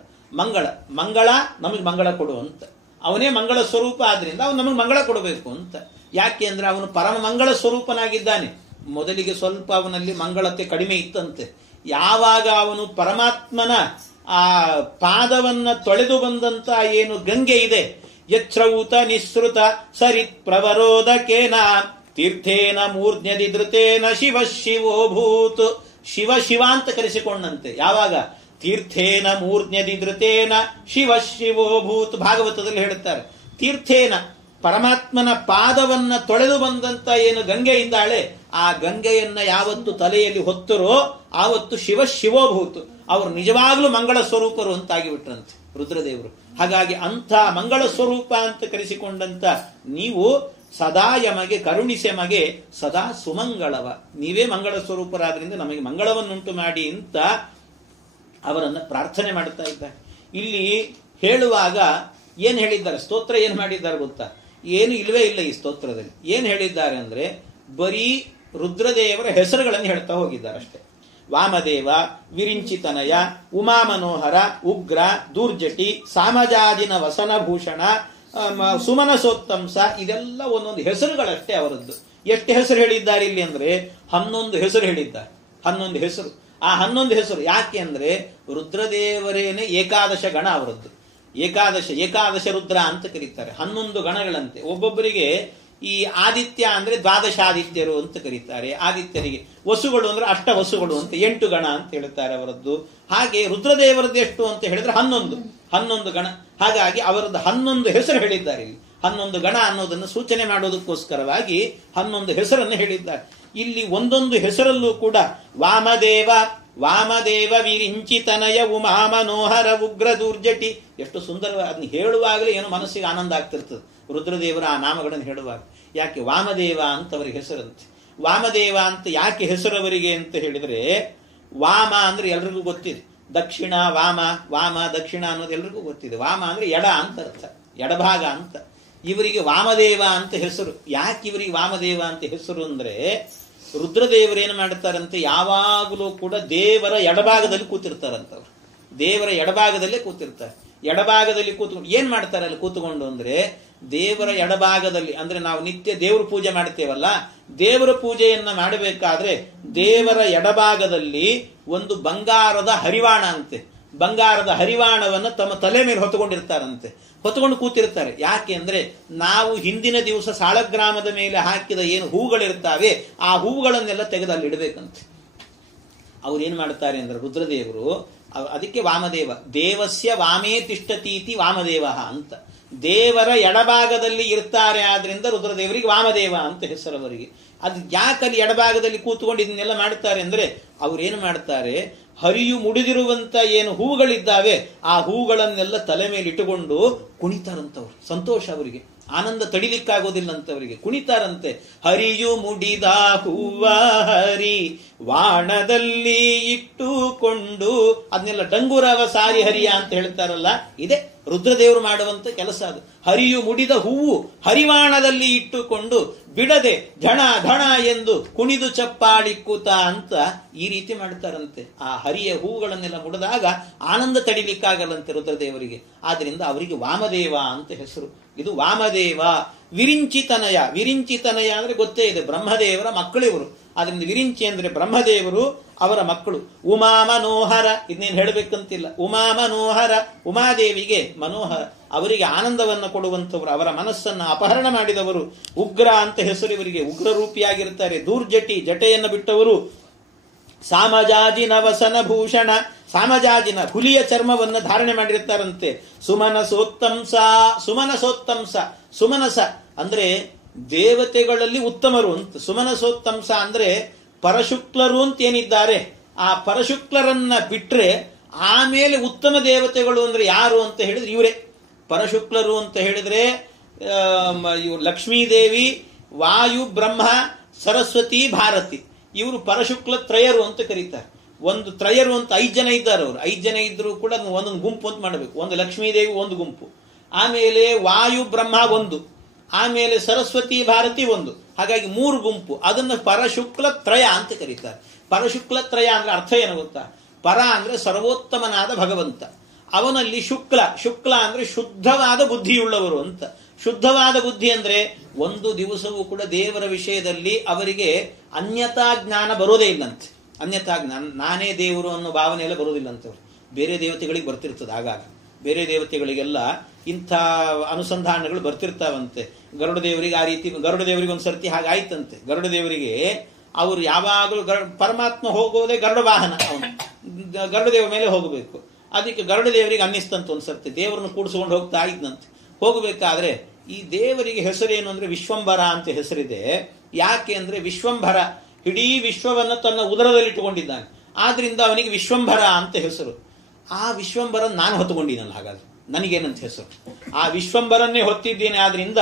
ನಮಗೆ ಮಂಗಳ ಕೊಡು ಅಂತ. ಅವನೇ ಮಂಗಳ ಸ್ವರೂಪ ಆದ್ರಿಂದ ಅವನು ನಮಗೆ ಮಂಗಳ ಕೊಡಬೇಕು ಅಂತ. ಯಾಕೆ ಅಂದ್ರೆ ಅವನು ಪರಮ ಮಂಗಳ ಸ್ವರೂಪನಾಗಿದ್ದಾನೆ. ಮೊದಲಿಗೆ ಸ್ವಲ್ಪ ಅವನಲ್ಲಿ ಮಂಗಳತೆ ಕಡಿಮೆ ಇತ್ತಂತೆ. ಯಾವಾಗ ಅವನು ಪರಮಾತ್ಮನ ಆ ಪಾದವನ್ನ ತೊಳೆದು ಬಂದಂತ ಏನು ಗಂಗೆ ಇದೆ, ಯಚ್ರೌತ ನಿಸೃತ ಸರಿತ್ ಪ್ರವರೋದಕೇನ ತೀರ್ಥೇನ ಮೂರ್ಧ್ನದಿ ಧೃತೇನ ಶಿವ ಶಿವೋಭೂತ್. ಶಿವ ಅಂತ ಕರೆಸಿಕೊಂಡಂತೆ. ಯಾವಾಗ? ತೀರ್ಥೇನ ಮೂರ್ಧ್ನದಿ ಧೃತೇನ ಶಿವ ಶಿವೋಭೂತ್. ಭಾಗವತದಲ್ಲಿ ಹೇಳುತ್ತಾರೆ, ತೀರ್ಥೇನ ಪರಮಾತ್ಮನ ಪಾದವನ್ನ ತೊಳೆದು ಬಂದಂತ ಏನು ಗಂಗೆ ಇದ್ದಾಳೆ, ಆ ಗಂಗೆಯನ್ನ ಯಾವತ್ತು ತಲೆಯಲ್ಲಿ ಹೊತ್ತರೋ ಆವತ್ತು ಶಿವೋಭೂತು, ಅವರು ನಿಜವಾಗ್ಲೂ ಮಂಗಳ ಸ್ವರೂಪರು ಅಂತಾಗಿ ಬಿಟ್ರಂತೆ ರುದ್ರದೇವರು. ಹಾಗಾಗಿ ಅಂಥ ಮಂಗಳ ಸ್ವರೂಪ ಅಂತ ಕರೆಸಿಕೊಂಡಂತ ನೀವು ಸದಾ ಯಮಗೆ ಕರುಣಿಸೆಮಗೆ ಸದಾ ಸುಮಂಗಳವ, ನೀವೇ ಮಂಗಳ ಸ್ವರೂಪರಾದ್ರಿಂದ ನಮಗೆ ಮಂಗಳವನ್ನುಂಟು ಮಾಡಿ ಅಂತ ಅವರನ್ನ ಪ್ರಾರ್ಥನೆ ಮಾಡ್ತಾ ಇದ್ದಾರೆ. ಇಲ್ಲಿ ಹೇಳುವಾಗ ಏನ್ ಹೇಳಿದ್ದಾರೆ, ಸ್ತೋತ್ರ ಏನ್ ಮಾಡಿದ್ದಾರೆ ಗೊತ್ತಾ? ಏನು ಇಲ್ವೇ ಇಲ್ಲ ಈ ಸ್ತೋತ್ರದಲ್ಲಿ. ಏನ್ ಹೇಳಿದ್ದಾರೆ ಅಂದ್ರೆ ಬರೀ ರುದ್ರದೇವರ ಹೆಸರುಗಳನ್ನು ಹೇಳ್ತಾ ಹೋಗಿದ್ದಾರೆ ಅಷ್ಟೇ. ವಾಮದೇವ, ವಿರಿಂಚಿತನಯ, ಉಮಾಮನೋಹರ, ಉಗ್ರ, ದೂರ್ಜಟಿ, ಸಾಮಜಾಜಿನ ವಸನಭೂಷಣ, ಸುಮನಸೋತ್ತಂಸ, ಇದೆಲ್ಲ ಒಂದೊಂದು ಹೆಸರುಗಳಷ್ಟೇ ಅವರದ್ದು. ಎಷ್ಟು ಹೆಸರು ಹೇಳಿದ್ದಾರೆ ಇಲ್ಲಿ ಅಂದ್ರೆ 11 ಹೆಸರು ಹೇಳಿದ್ದಾರೆ. 11 ಹೆಸರು. ಆ 11 ಹೆಸರು ಯಾಕೆ ಅಂದ್ರೆ ರುದ್ರದೇವರೇನೆ ಏಕಾದಶ ಗಣ ಅವರದ್ದು. ಏಕಾದಶ ರುದ್ರ ಅಂತ ಕರೀತಾರೆ. 11 ಗಣಗಳಂತೆ. ಒಬ್ಬೊಬ್ಬರಿಗೆ ಈ ಆದಿತ್ಯ ಅಂದ್ರೆ ದ್ವಾದಶಾದಿತ್ಯರು ಅಂತ ಕರೀತಾರೆ. ಆದಿತ್ಯರಿಗೆ ವಸುಗಳು ಅಂದ್ರೆ ಅಷ್ಟ ವಸುಗಳು ಅಂತ 8 ಗಣ ಅಂತ ಹೇಳ್ತಾರೆ ಅವರದ್ದು. ಹಾಗೆ ರುದ್ರದೇವರದ್ದು ಎಷ್ಟು ಅಂತ ಹೇಳಿದ್ರೆ 11 ಗಣ. ಹಾಗಾಗಿ ಅವರದ್ದು 11 ಹೆಸರು ಹೇಳಿದ್ದಾರೆ ಇಲ್ಲಿ. 11 ಗಣ ಅನ್ನೋದನ್ನು ಸೂಚನೆ ಮಾಡೋದಕ್ಕೋಸ್ಕರವಾಗಿ 11 ಹೆಸರನ್ನು ಹೇಳಿದ್ದಾರೆ. ಇಲ್ಲಿ ಒಂದೊಂದು ಹೆಸರಲ್ಲೂ ಕೂಡ ವಾಮದೇವ ವಿರಿಂಚಿತನಯ ಉಮಾಮನೋಹರ ಉಗ್ರ ದೂರ್ಜಟಿ, ಎಷ್ಟು ಸುಂದರವಾಗಿ ಅದನ್ನ ಹೇಳುವಾಗಲೇ ಏನೋ ಮನಸ್ಸಿಗೆ ಆನಂದ ಆಗ್ತಿರ್ತದೆ ರುದ್ರದೇವರ ಆ ನಾಮಗಳನ್ನು ಹೇಳುವಾಗ. ಯಾಕೆ ವಾಮದೇವ ಅಂತ ಅವರಿಗೆ ಹೆಸರಂತೆ. ವಾಮದೇವ ಅಂತ ಯಾಕೆ ಹೆಸರವರಿಗೆ ಅಂತ ಹೇಳಿದ್ರೆ, ವಾಮ ಅಂದ್ರೆ ಎಲ್ರಿಗೂ ಗೊತ್ತಿದೆ, ದಕ್ಷಿಣ ವಾಮ ದಕ್ಷಿಣ ಅನ್ನೋದು ಎಲ್ರಿಗೂ ಗೊತ್ತಿದೆ. ವಾಮ ಅಂದ್ರೆ ಎಡ ಅಂತ ಅರ್ಥ, ಎಡಭಾಗ ಅಂತ. ಇವರಿಗೆ ವಾಮದೇವ ಅಂತ ಹೆಸರು. ಯಾಕೆ ಇವರಿಗೆ ವಾಮದೇವ ಅಂತ ಹೆಸರು ಅಂದ್ರೆ, ರುದ್ರದೇವರು ಏನು ಮಾಡ್ತಾರಂತೆ, ಯಾವಾಗಲೂ ಕೂಡ ದೇವರ ಎಡಭಾಗದಲ್ಲಿ ಕೂತಿರ್ತಾರಂತವ್ರು. ದೇವರ ಎಡಭಾಗದಲ್ಲೇ ಕೂತಿರ್ತಾರೆ. ಎಡಭಾಗದಲ್ಲಿ ಕೂತ್ಕೊಂಡು ಏನ್ ಮಾಡ್ತಾರೆ ಅಲ್ಲಿ ಕೂತ್ಕೊಂಡು ಅಂದ್ರೆ, ದೇವರ ಎಡಭಾಗದಲ್ಲಿ ಅಂದ್ರೆ ನಾವು ನಿತ್ಯ ದೇವ್ರ ಪೂಜೆ ಮಾಡ್ತೇವಲ್ಲ, ದೇವರ ಪೂಜೆಯನ್ನ ಮಾಡಬೇಕಾದ್ರೆ ದೇವರ ಎಡಭಾಗದಲ್ಲಿ ಒಂದು ಬಂಗಾರದ ಹರಿವಾಣ ಅಂತೆ, ಬಂಗಾರದ ಹರಿವಾಣವನ್ನು ತಮ್ಮ ತಲೆ ಮೇಲೆ ಹೊತ್ತುಕೊಂಡಿರ್ತಾರಂತೆ, ಹೊತ್ತುಕೊಂಡು ಕೂತಿರ್ತಾರೆ. ಯಾಕೆ ಅಂದ್ರೆ ನಾವು ಹಿಂದಿನ ದಿವಸ ಸಾಳಗ್ರಾಮದ ಮೇಲೆ ಹಾಕಿದ ಏನು ಹೂಗಳಿರ್ತಾವೆ ಆ ಹೂವುಗಳನ್ನೆಲ್ಲ ತೆಗೆದು ಅಲ್ಲಿ ಇಡಬೇಕಂತೆ. ಅವ್ರು ಏನ್ ಮಾಡ್ತಾರೆ ಅಂದ್ರೆ ರುದ್ರದೇವರು, ಅದಕ್ಕೆ ವಾಮದೇವ, ದೇವಸ್ಯ ವಾಮೇ ತಿಷ್ಠತೀತಿ ವಾಮದೇವ ಅಂತ. ದೇವರ ಎಡಭಾಗದಲ್ಲಿ ಇರ್ತಾರೆ, ಆದ್ರಿಂದ ರುದ್ರದೇವರಿಗೆ ವಾಮದೇವ ಅಂತ ಹೆಸರವರಿಗೆ. ಅದು ಯಾಕಲ್ಲಿ ಎಡಭಾಗದಲ್ಲಿ ಕೂತ್ಕೊಂಡು ಇದನ್ನೆಲ್ಲ ಮಾಡ್ತಾರೆ ಅಂದ್ರೆ, ಅವ್ರೇನು ಮಾಡ್ತಾರೆ, ಹರಿಯು ಮುಡಿದಿರುವಂತ ಏನು ಹೂವುಗಳಿದ್ದಾವೆ ಆ ಹೂಗಳನ್ನೆಲ್ಲ ತಲೆ ಮೇಲೆ ಇಟ್ಟುಕೊಂಡು ಕುಣಿತಾರಂತವ್ರು. ಸಂತೋಷ ಅವರಿಗೆ, ಆನಂದ ತಡಿಲಿಕ್ಕಾಗೋದಿಲ್ಲ ಅಂತವರಿಗೆ, ಕುಣಿತಾರಂತೆ. ಹರಿಯು ಮುಡಿದ ಹೂವ ಹರಿ ವಾಣದಲ್ಲಿ ಇಟ್ಟುಕೊಂಡು, ಅದನ್ನೆಲ್ಲ ಡಂಗುರವ ಸಾರಿ ಹರಿಯ ಅಂತ ಹೇಳ್ತಾರಲ್ಲ, ಇದೇ ರುದ್ರದೇವರು ಮಾಡುವಂತ ಕೆಲಸ ಅದು. ಹರಿಯು ಮುಡಿದ ಹೂವು ಹರಿವಾಣದಲ್ಲಿ ಇಟ್ಟುಕೊಂಡು ಬಿಡದೆ ಢಣ ಢಣ ಎಂದು ಕುಣಿದು ಚಪ್ಪಾಡಿ ಕೂತ ಅಂತ ಈ ರೀತಿ ಮಾಡ್ತಾರಂತೆ. ಆ ಹರಿಯ ಹೂವುಗಳನ್ನೆಲ್ಲ ಮುಡಿದಾಗ ಆನಂದ ತಡಿಲಿಕ್ಕಾಗಲ್ಲಂತೆ ರುದ್ರದೇವರಿಗೆ. ಆದ್ರಿಂದ ಅವರಿಗೆ ವಾಮದೇವ ಅಂತ ಹೆಸರು. ಇದು ವಾಮದೇವ. ವಿರಿಂಚಿತನಯ, ವಿರಿಂಚಿತನಯ ಅಂದ್ರೆ ಗೊತ್ತೇ ಇದೆ, ಬ್ರಹ್ಮದೇವರ ಮಕ್ಕಳಿವರು. ಅದರಿಂದ ವಿರಿಂಚಿ ಅಂದ್ರೆ ಬ್ರಹ್ಮದೇವರು, ಅವರ ಮಕ್ಕಳು. ಉಮಾ ಮನೋಹರ, ಇದನ್ನೇನು ಹೇಳಬೇಕಂತಿಲ್ಲ. ಉಮಾ ಮನೋಹರ, ಉಮಾದೇವಿಗೆ ಮನೋಹರ, ಅವರಿಗೆ ಆನಂದವನ್ನು ಕೊಡುವಂಥವರು, ಅವರ ಮನಸ್ಸನ್ನು ಅಪಹರಣ ಮಾಡಿದವರು. ಉಗ್ರ ಅಂತ ಹೆಸರು ಇವರಿಗೆ, ಉಗ್ರ ರೂಪಿಯಾಗಿರ್ತಾರೆ. ದೂರ್ಜಟಿ, ಜಟೆಯನ್ನು ಬಿಟ್ಟವರು. ಸಾಮಜಾಜಿನ ವಸನಭೂಷಣ, ಸಾಮಜಾಜಿನ ಹುಲಿಯ ಚರ್ಮವನ್ನು ಧಾರಣೆ ಮಾಡಿರ್ತಾರಂತೆ. ಸುಮನಸೋತ್ತಂಸ, ಸುಮನಸೋತ್ತಂಸ, ಸುಮನಸ ಅಂದ್ರೆ ದೇವತೆಗಳಲ್ಲಿ ಉತ್ತಮರು ಅಂತ. ಸುಮನಸೋತ್ತಂಸ ಅಂದ್ರೆ ಪರಶುಕ್ಲರು ಅಂತ ಏನಿದ್ದಾರೆ, ಆ ಪರಶುಕ್ಲರನ್ನ ಬಿಟ್ರೆ ಆಮೇಲೆ ಉತ್ತಮ ದೇವತೆಗಳು ಅಂದ್ರೆ ಯಾರು ಅಂತ ಹೇಳಿದ್ರೆ ಇವರೇ. ಪರಶುಕ್ಲರು ಅಂತ ಹೇಳಿದ್ರೆ ಲಕ್ಷ್ಮೀದೇವಿ, ವಾಯು, ಬ್ರಹ್ಮ, ಸರಸ್ವತಿ, ಭಾರತಿ, ಇವರು ಪರಶುಕ್ಲ ತ್ರಯರು ಅಂತ ಕರೀತಾರೆ. ಒಂದು ತ್ರಯರು ಅಂತ 5 ಜನ ಇದ್ದಾರೆ. ಅವರು 5 ಜನ ಇದ್ರು ಕೂಡ ಒಂದೊಂದು ಗುಂಪು ಅಂತ ಮಾಡಬೇಕು. ಒಂದು ಲಕ್ಷ್ಮೀದೇವಿ ಒಂದು ಗುಂಪು, ಆಮೇಲೆ ವಾಯು ಬ್ರಹ್ಮ ಒಂದು, ಆಮೇಲೆ ಸರಸ್ವತಿ ಭಾರತಿ ಒಂದು, ಹಾಗಾಗಿ 3 ಗುಂಪು. ಅದನ್ನು ಪರಶುಕ್ಲ ತ್ರಯ ಅಂತ ಕರೀತಾರೆ. ಪರಶುಕ್ಲ ತ್ರಯ ಅಂದ್ರೆ ಅರ್ಥ ಏನು ಗೊತ್ತಾ? ಪರ ಅಂದ್ರೆ ಸರ್ವೋತ್ತಮನಾದ ಭಗವಂತ, ಅವನಲ್ಲಿ ಶುಕ್ಲ, ಶುಕ್ಲ ಅಂದ್ರೆ ಶುದ್ಧವಾದ ಬುದ್ಧಿಯುಳ್ಳವರು ಅಂತ. ಶುದ್ಧವಾದ ಬುದ್ಧಿ ಅಂದ್ರೆ ಒಂದು ದಿವಸವೂ ಕೂಡ ದೇವರ ವಿಷಯದಲ್ಲಿ ಅವರಿಗೆ ಅನ್ಯತಾ ಜ್ಞಾನ ಬರೋದೇ ಇಲ್ಲಂತೆ. ಅನ್ಯತಾ ಜ್ಞಾನ, ನಾನೇ ದೇವರು ಅನ್ನೋ ಭಾವನೆ ಎಲ್ಲ ಬರೋದಿಲ್ಲ ಅಂತವ್ರು. ಬೇರೆ ದೇವತೆಗಳಿಗೆ ಬರ್ತಿರ್ತದೆ ಆಗಾಗ, ಬೇರೆ ದೇವತೆಗಳಿಗೆಲ್ಲ ಇಂಥ ಅನುಸಂಧಾನಗಳು ಬರ್ತಿರ್ತಾವಂತೆ. ಗರುಡ ದೇವರಿಗೆ ಆ ರೀತಿ, ಗರುಡ ದೇವರಿಗೆ ಒಂದ್ಸರ್ತಿ ಹಾಗಾಯ್ತಂತೆ. ಗರುಡ ದೇವರಿಗೆ ಅವರು ಯಾವಾಗಲೂ ಪರಮಾತ್ಮ ಹೋಗೋದೇ ಗರುಡ ವಾಹನ, ಅವನು ಗರುಡ ದೇವರ ಮೇಲೆ ಹೋಗಬೇಕು. ಅದಕ್ಕೆ ಗರುಡ ದೇವರಿಗೆ ಅನ್ನಿಸ್ತಂತೆ ಒಂದ್ಸರ್ತಿ, ದೇವರನ್ನು ಕೂಡಿಸ್ಕೊಂಡು ಹೋಗ್ತಾ ಇದ್ನಂತೆ. ಹೋಗಬೇಕಾದ್ರೆ ಈ ದೇವರಿಗೆ ಹೆಸರೇನು ಅಂದ್ರೆ ವಿಶ್ವಂಭರ ಅಂತ ಹೆಸರಿದೆ. ಯಾಕೆ ಅಂದ್ರೆ ವಿಶ್ವಂಭರ ಇಡೀ ವಿಶ್ವವನ್ನು ತನ್ನ ಉದರದಲ್ಲಿ ಇಟ್ಟುಕೊಂಡಿದ್ದಾನೆ, ಆದ್ರಿಂದ ಅವನಿಗೆ ವಿಶ್ವಂಭರ ಅಂತ ಹೆಸರು. ಆ ವಿಶ್ವಂಭರ ನಾನು ಹೊತ್ತುಕೊಂಡಿದ್ದಲ್ಲ, ಹಾಗಾದ್ರೆ ನನಗೇನಂತ ಹೆಸರು? ಆ ವಿಶ್ವಂಭರನ್ನೇ ಹೊತ್ತಿದ್ದೇನೆ, ಆದ್ರಿಂದ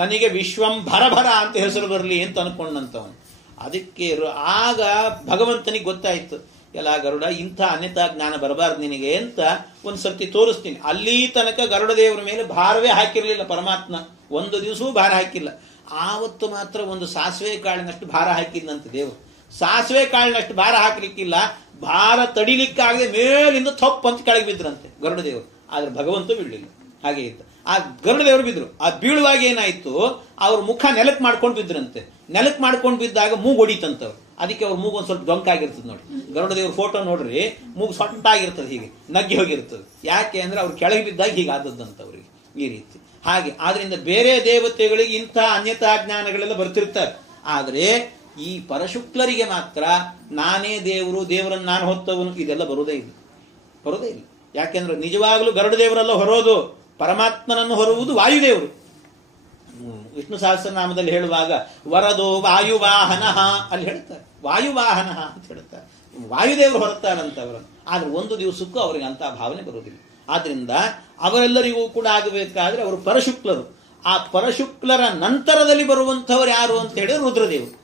ನನಗೆ ವಿಶ್ವಂಭರಭರ ಅಂತ ಹೆಸರು ಬರಲಿ ಅಂತ ಅನ್ಕೊಂಡಂತವನು. ಅದಕ್ಕೆ ಆಗ ಭಗವಂತನಿಗೆ ಗೊತ್ತಾಯ್ತು, ಎಲ್ಲ ಗರುಡ ಇಂಥ ಅನ್ಯತಾ ಜ್ಞಾನ ಬರಬಾರ್ದು ನಿನಗೆ ಅಂತ ಒಂದ್ಸರ್ತಿ ತೋರಿಸ್ತೀನಿ. ಅಲ್ಲಿ ತನಕ ಗರುಡ ದೇವರ ಮೇಲೆ ಭಾರವೇ ಹಾಕಿರ್ಲಿಲ್ಲ ಪರಮಾತ್ಮ, ಒಂದು ದಿವಸವೂ ಭಾರ ಹಾಕಿಲ್ಲ. ಆವತ್ತು ಮಾತ್ರ ಒಂದು ಸಾಸಿವೆ ಕಾಳಿನಷ್ಟು ಭಾರ ಹಾಕಿದ್ನಂತೆ ದೇವರು. ಸಾಸಿವೆ ಕಾಳಿನಷ್ಟು ಭಾರ ಹಾಕ್ಲಿಕ್ಕಿಲ್ಲ, ಭಾರ ತಡಿಲಿಕ್ಕಾಗದೆ ಮೇಲಿಂದ ಥಪ್ ಅಂತ ಕೆಳಗೆ ಬಿದ್ರಂತೆ ಗರುಡ ದೇವರು. ಆದ್ರೆ ಭಗವಂತ ಬೀಳಲಿಲ್ಲ, ಹಾಗೆ ಇತ್ತು. ಆ ಗರುಡ ದೇವರು ಬಿದ್ರು. ಆ ಬೀಳುವಾಗ ಏನಾಯ್ತು, ಅವ್ರ ಮುಖ ನೆಲಕ್ಕೆ ಮಾಡ್ಕೊಂಡು ಬಿದ್ರಂತೆ. ನೆಲಕ್ಕೆ ಮಾಡ್ಕೊಂಡು ಬಿದ್ದಾಗ ಮೂಗು ಹೊಡಿತಂತವ್ರು. ಅದಕ್ಕೆ ಅವ್ರ ಮೂಗು ಒಂದ್ ಸ್ವಲ್ಪ ಡೊಂಕಾಗಿರ್ತದೆ ನೋಡಿ. ಗರುಡ ದೇವ್ರ ಫೋಟೋ ನೋಡ್ರಿ, ಮೂಗು ಸೊಟ್ಟಾಗಿರ್ತದೆ, ಹೀಗೆ ನಗ್ಗಿ ಹೋಗಿರ್ತದೆ. ಯಾಕೆ ಅಂದ್ರೆ ಅವ್ರು ಕೆಳಗೆ ಬಿದ್ದಾಗ ಹೀಗೆ ಆದದ್ದಂತವ್ರಿಗೆ ಈ ರೀತಿ. ಹಾಗೆ ಆದ್ರಿಂದ ಬೇರೆ ದೇವತೆಗಳಿಗೆ ಇಂಥ ಅನ್ಯತಾ ಜ್ಞಾನಗಳೆಲ್ಲ ಬರ್ತಿರ್ತಾರೆ. ಆದ್ರೆ ಈ ಪರಶುಕ್ಲರಿಗೆ ಮಾತ್ರ ನಾನೇ ದೇವರು, ದೇವರನ್ನು ನಾನು ಹೊತ್ತವನು, ಇದೆಲ್ಲ ಬರುವುದೇ ಇಲ್ಲ. ಯಾಕೆಂದ್ರೆ ನಿಜವಾಗಲೂ ಗರುಡ ದೇವರೆಲ್ಲ ಹೊರೋದು, ಪರಮಾತ್ಮನನ್ನು ಹೊರುವುದು ವಾಯುದೇವರು. ವಿಷ್ಣು ಸಹಸ್ರನಾಮದಲ್ಲಿ ಹೇಳುವಾಗ ವರದೋ ವಾಯುವಾಹನ ಅಲ್ಲಿ ಹೇಳ್ತಾರೆ, ವಾಯುವಾಹನ ಅಂತ ಹೇಳ್ತಾರೆ. ವಾಯುದೇವರು ಹೊರತಾರಂತವರನ್ನು. ಆದ್ರೆ ಒಂದು ದಿವಸಕ್ಕೂ ಅವರಿಗೆ ಅಂತ ಭಾವನೆ ಬರುವುದಿಲ್ಲ. ಆದ್ರಿಂದ ಅವರೆಲ್ಲರಿಗೂ ಕೂಡ ಆಗಬೇಕಾದ್ರೆ ಅವರು ಪರಶುಕ್ಲರು. ಆ ಪರಶುಕ್ಲರ ನಂತರದಲ್ಲಿ ಬರುವಂಥವ್ರು ಯಾರು ಅಂತ ಹೇಳಿದ್ರೆ ರುದ್ರದೇವರು.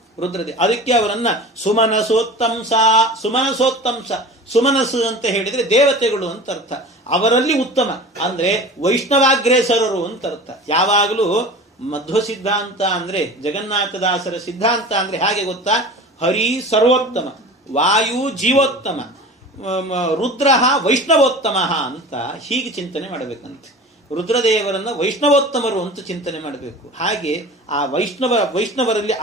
ಅದಕ್ಕೆ ಅವರನ್ನ ಸುಮನಸೋತ್ತಂಸ. ಸುಮನಸ್ಸು ಅಂತ ಹೇಳಿದ್ರೆ ದೇವತೆಗಳು ಅಂತ ಅರ್ಥ. ಅವರಲ್ಲಿ ಉತ್ತಮ ಅಂದ್ರೆ ವೈಷ್ಣವಾಗ್ರೇಸರರು ಅಂತ ಅರ್ಥ. ಯಾವಾಗಲೂ ಮಧ್ವ ಸಿದ್ಧಾಂತ ಅಂದ್ರೆ ಜಗನ್ನಾಥದಾಸರ ಸಿದ್ಧಾಂತ ಅಂದ್ರೆ ಹಾಗೆ ಗೊತ್ತಾ, ಹರಿ ಸರ್ವೋತ್ತಮ, ವಾಯು ಜೀವೋತ್ತಮ, ರುದ್ರ ವೈಷ್ಣವೋತ್ತಮ ಅಂತ ಹೀಗೆ ಚಿಂತನೆ ಮಾಡಬೇಕಂತೆ. ರುದ್ರದೇವರನ್ನ ವೈಷ್ಣವೋತ್ತಮರು ಅಂತ ಚಿಂತನೆ ಮಾಡಬೇಕು. ಹಾಗೆ ಆ ವೈಷ್ಣವರಲ್ಲಿ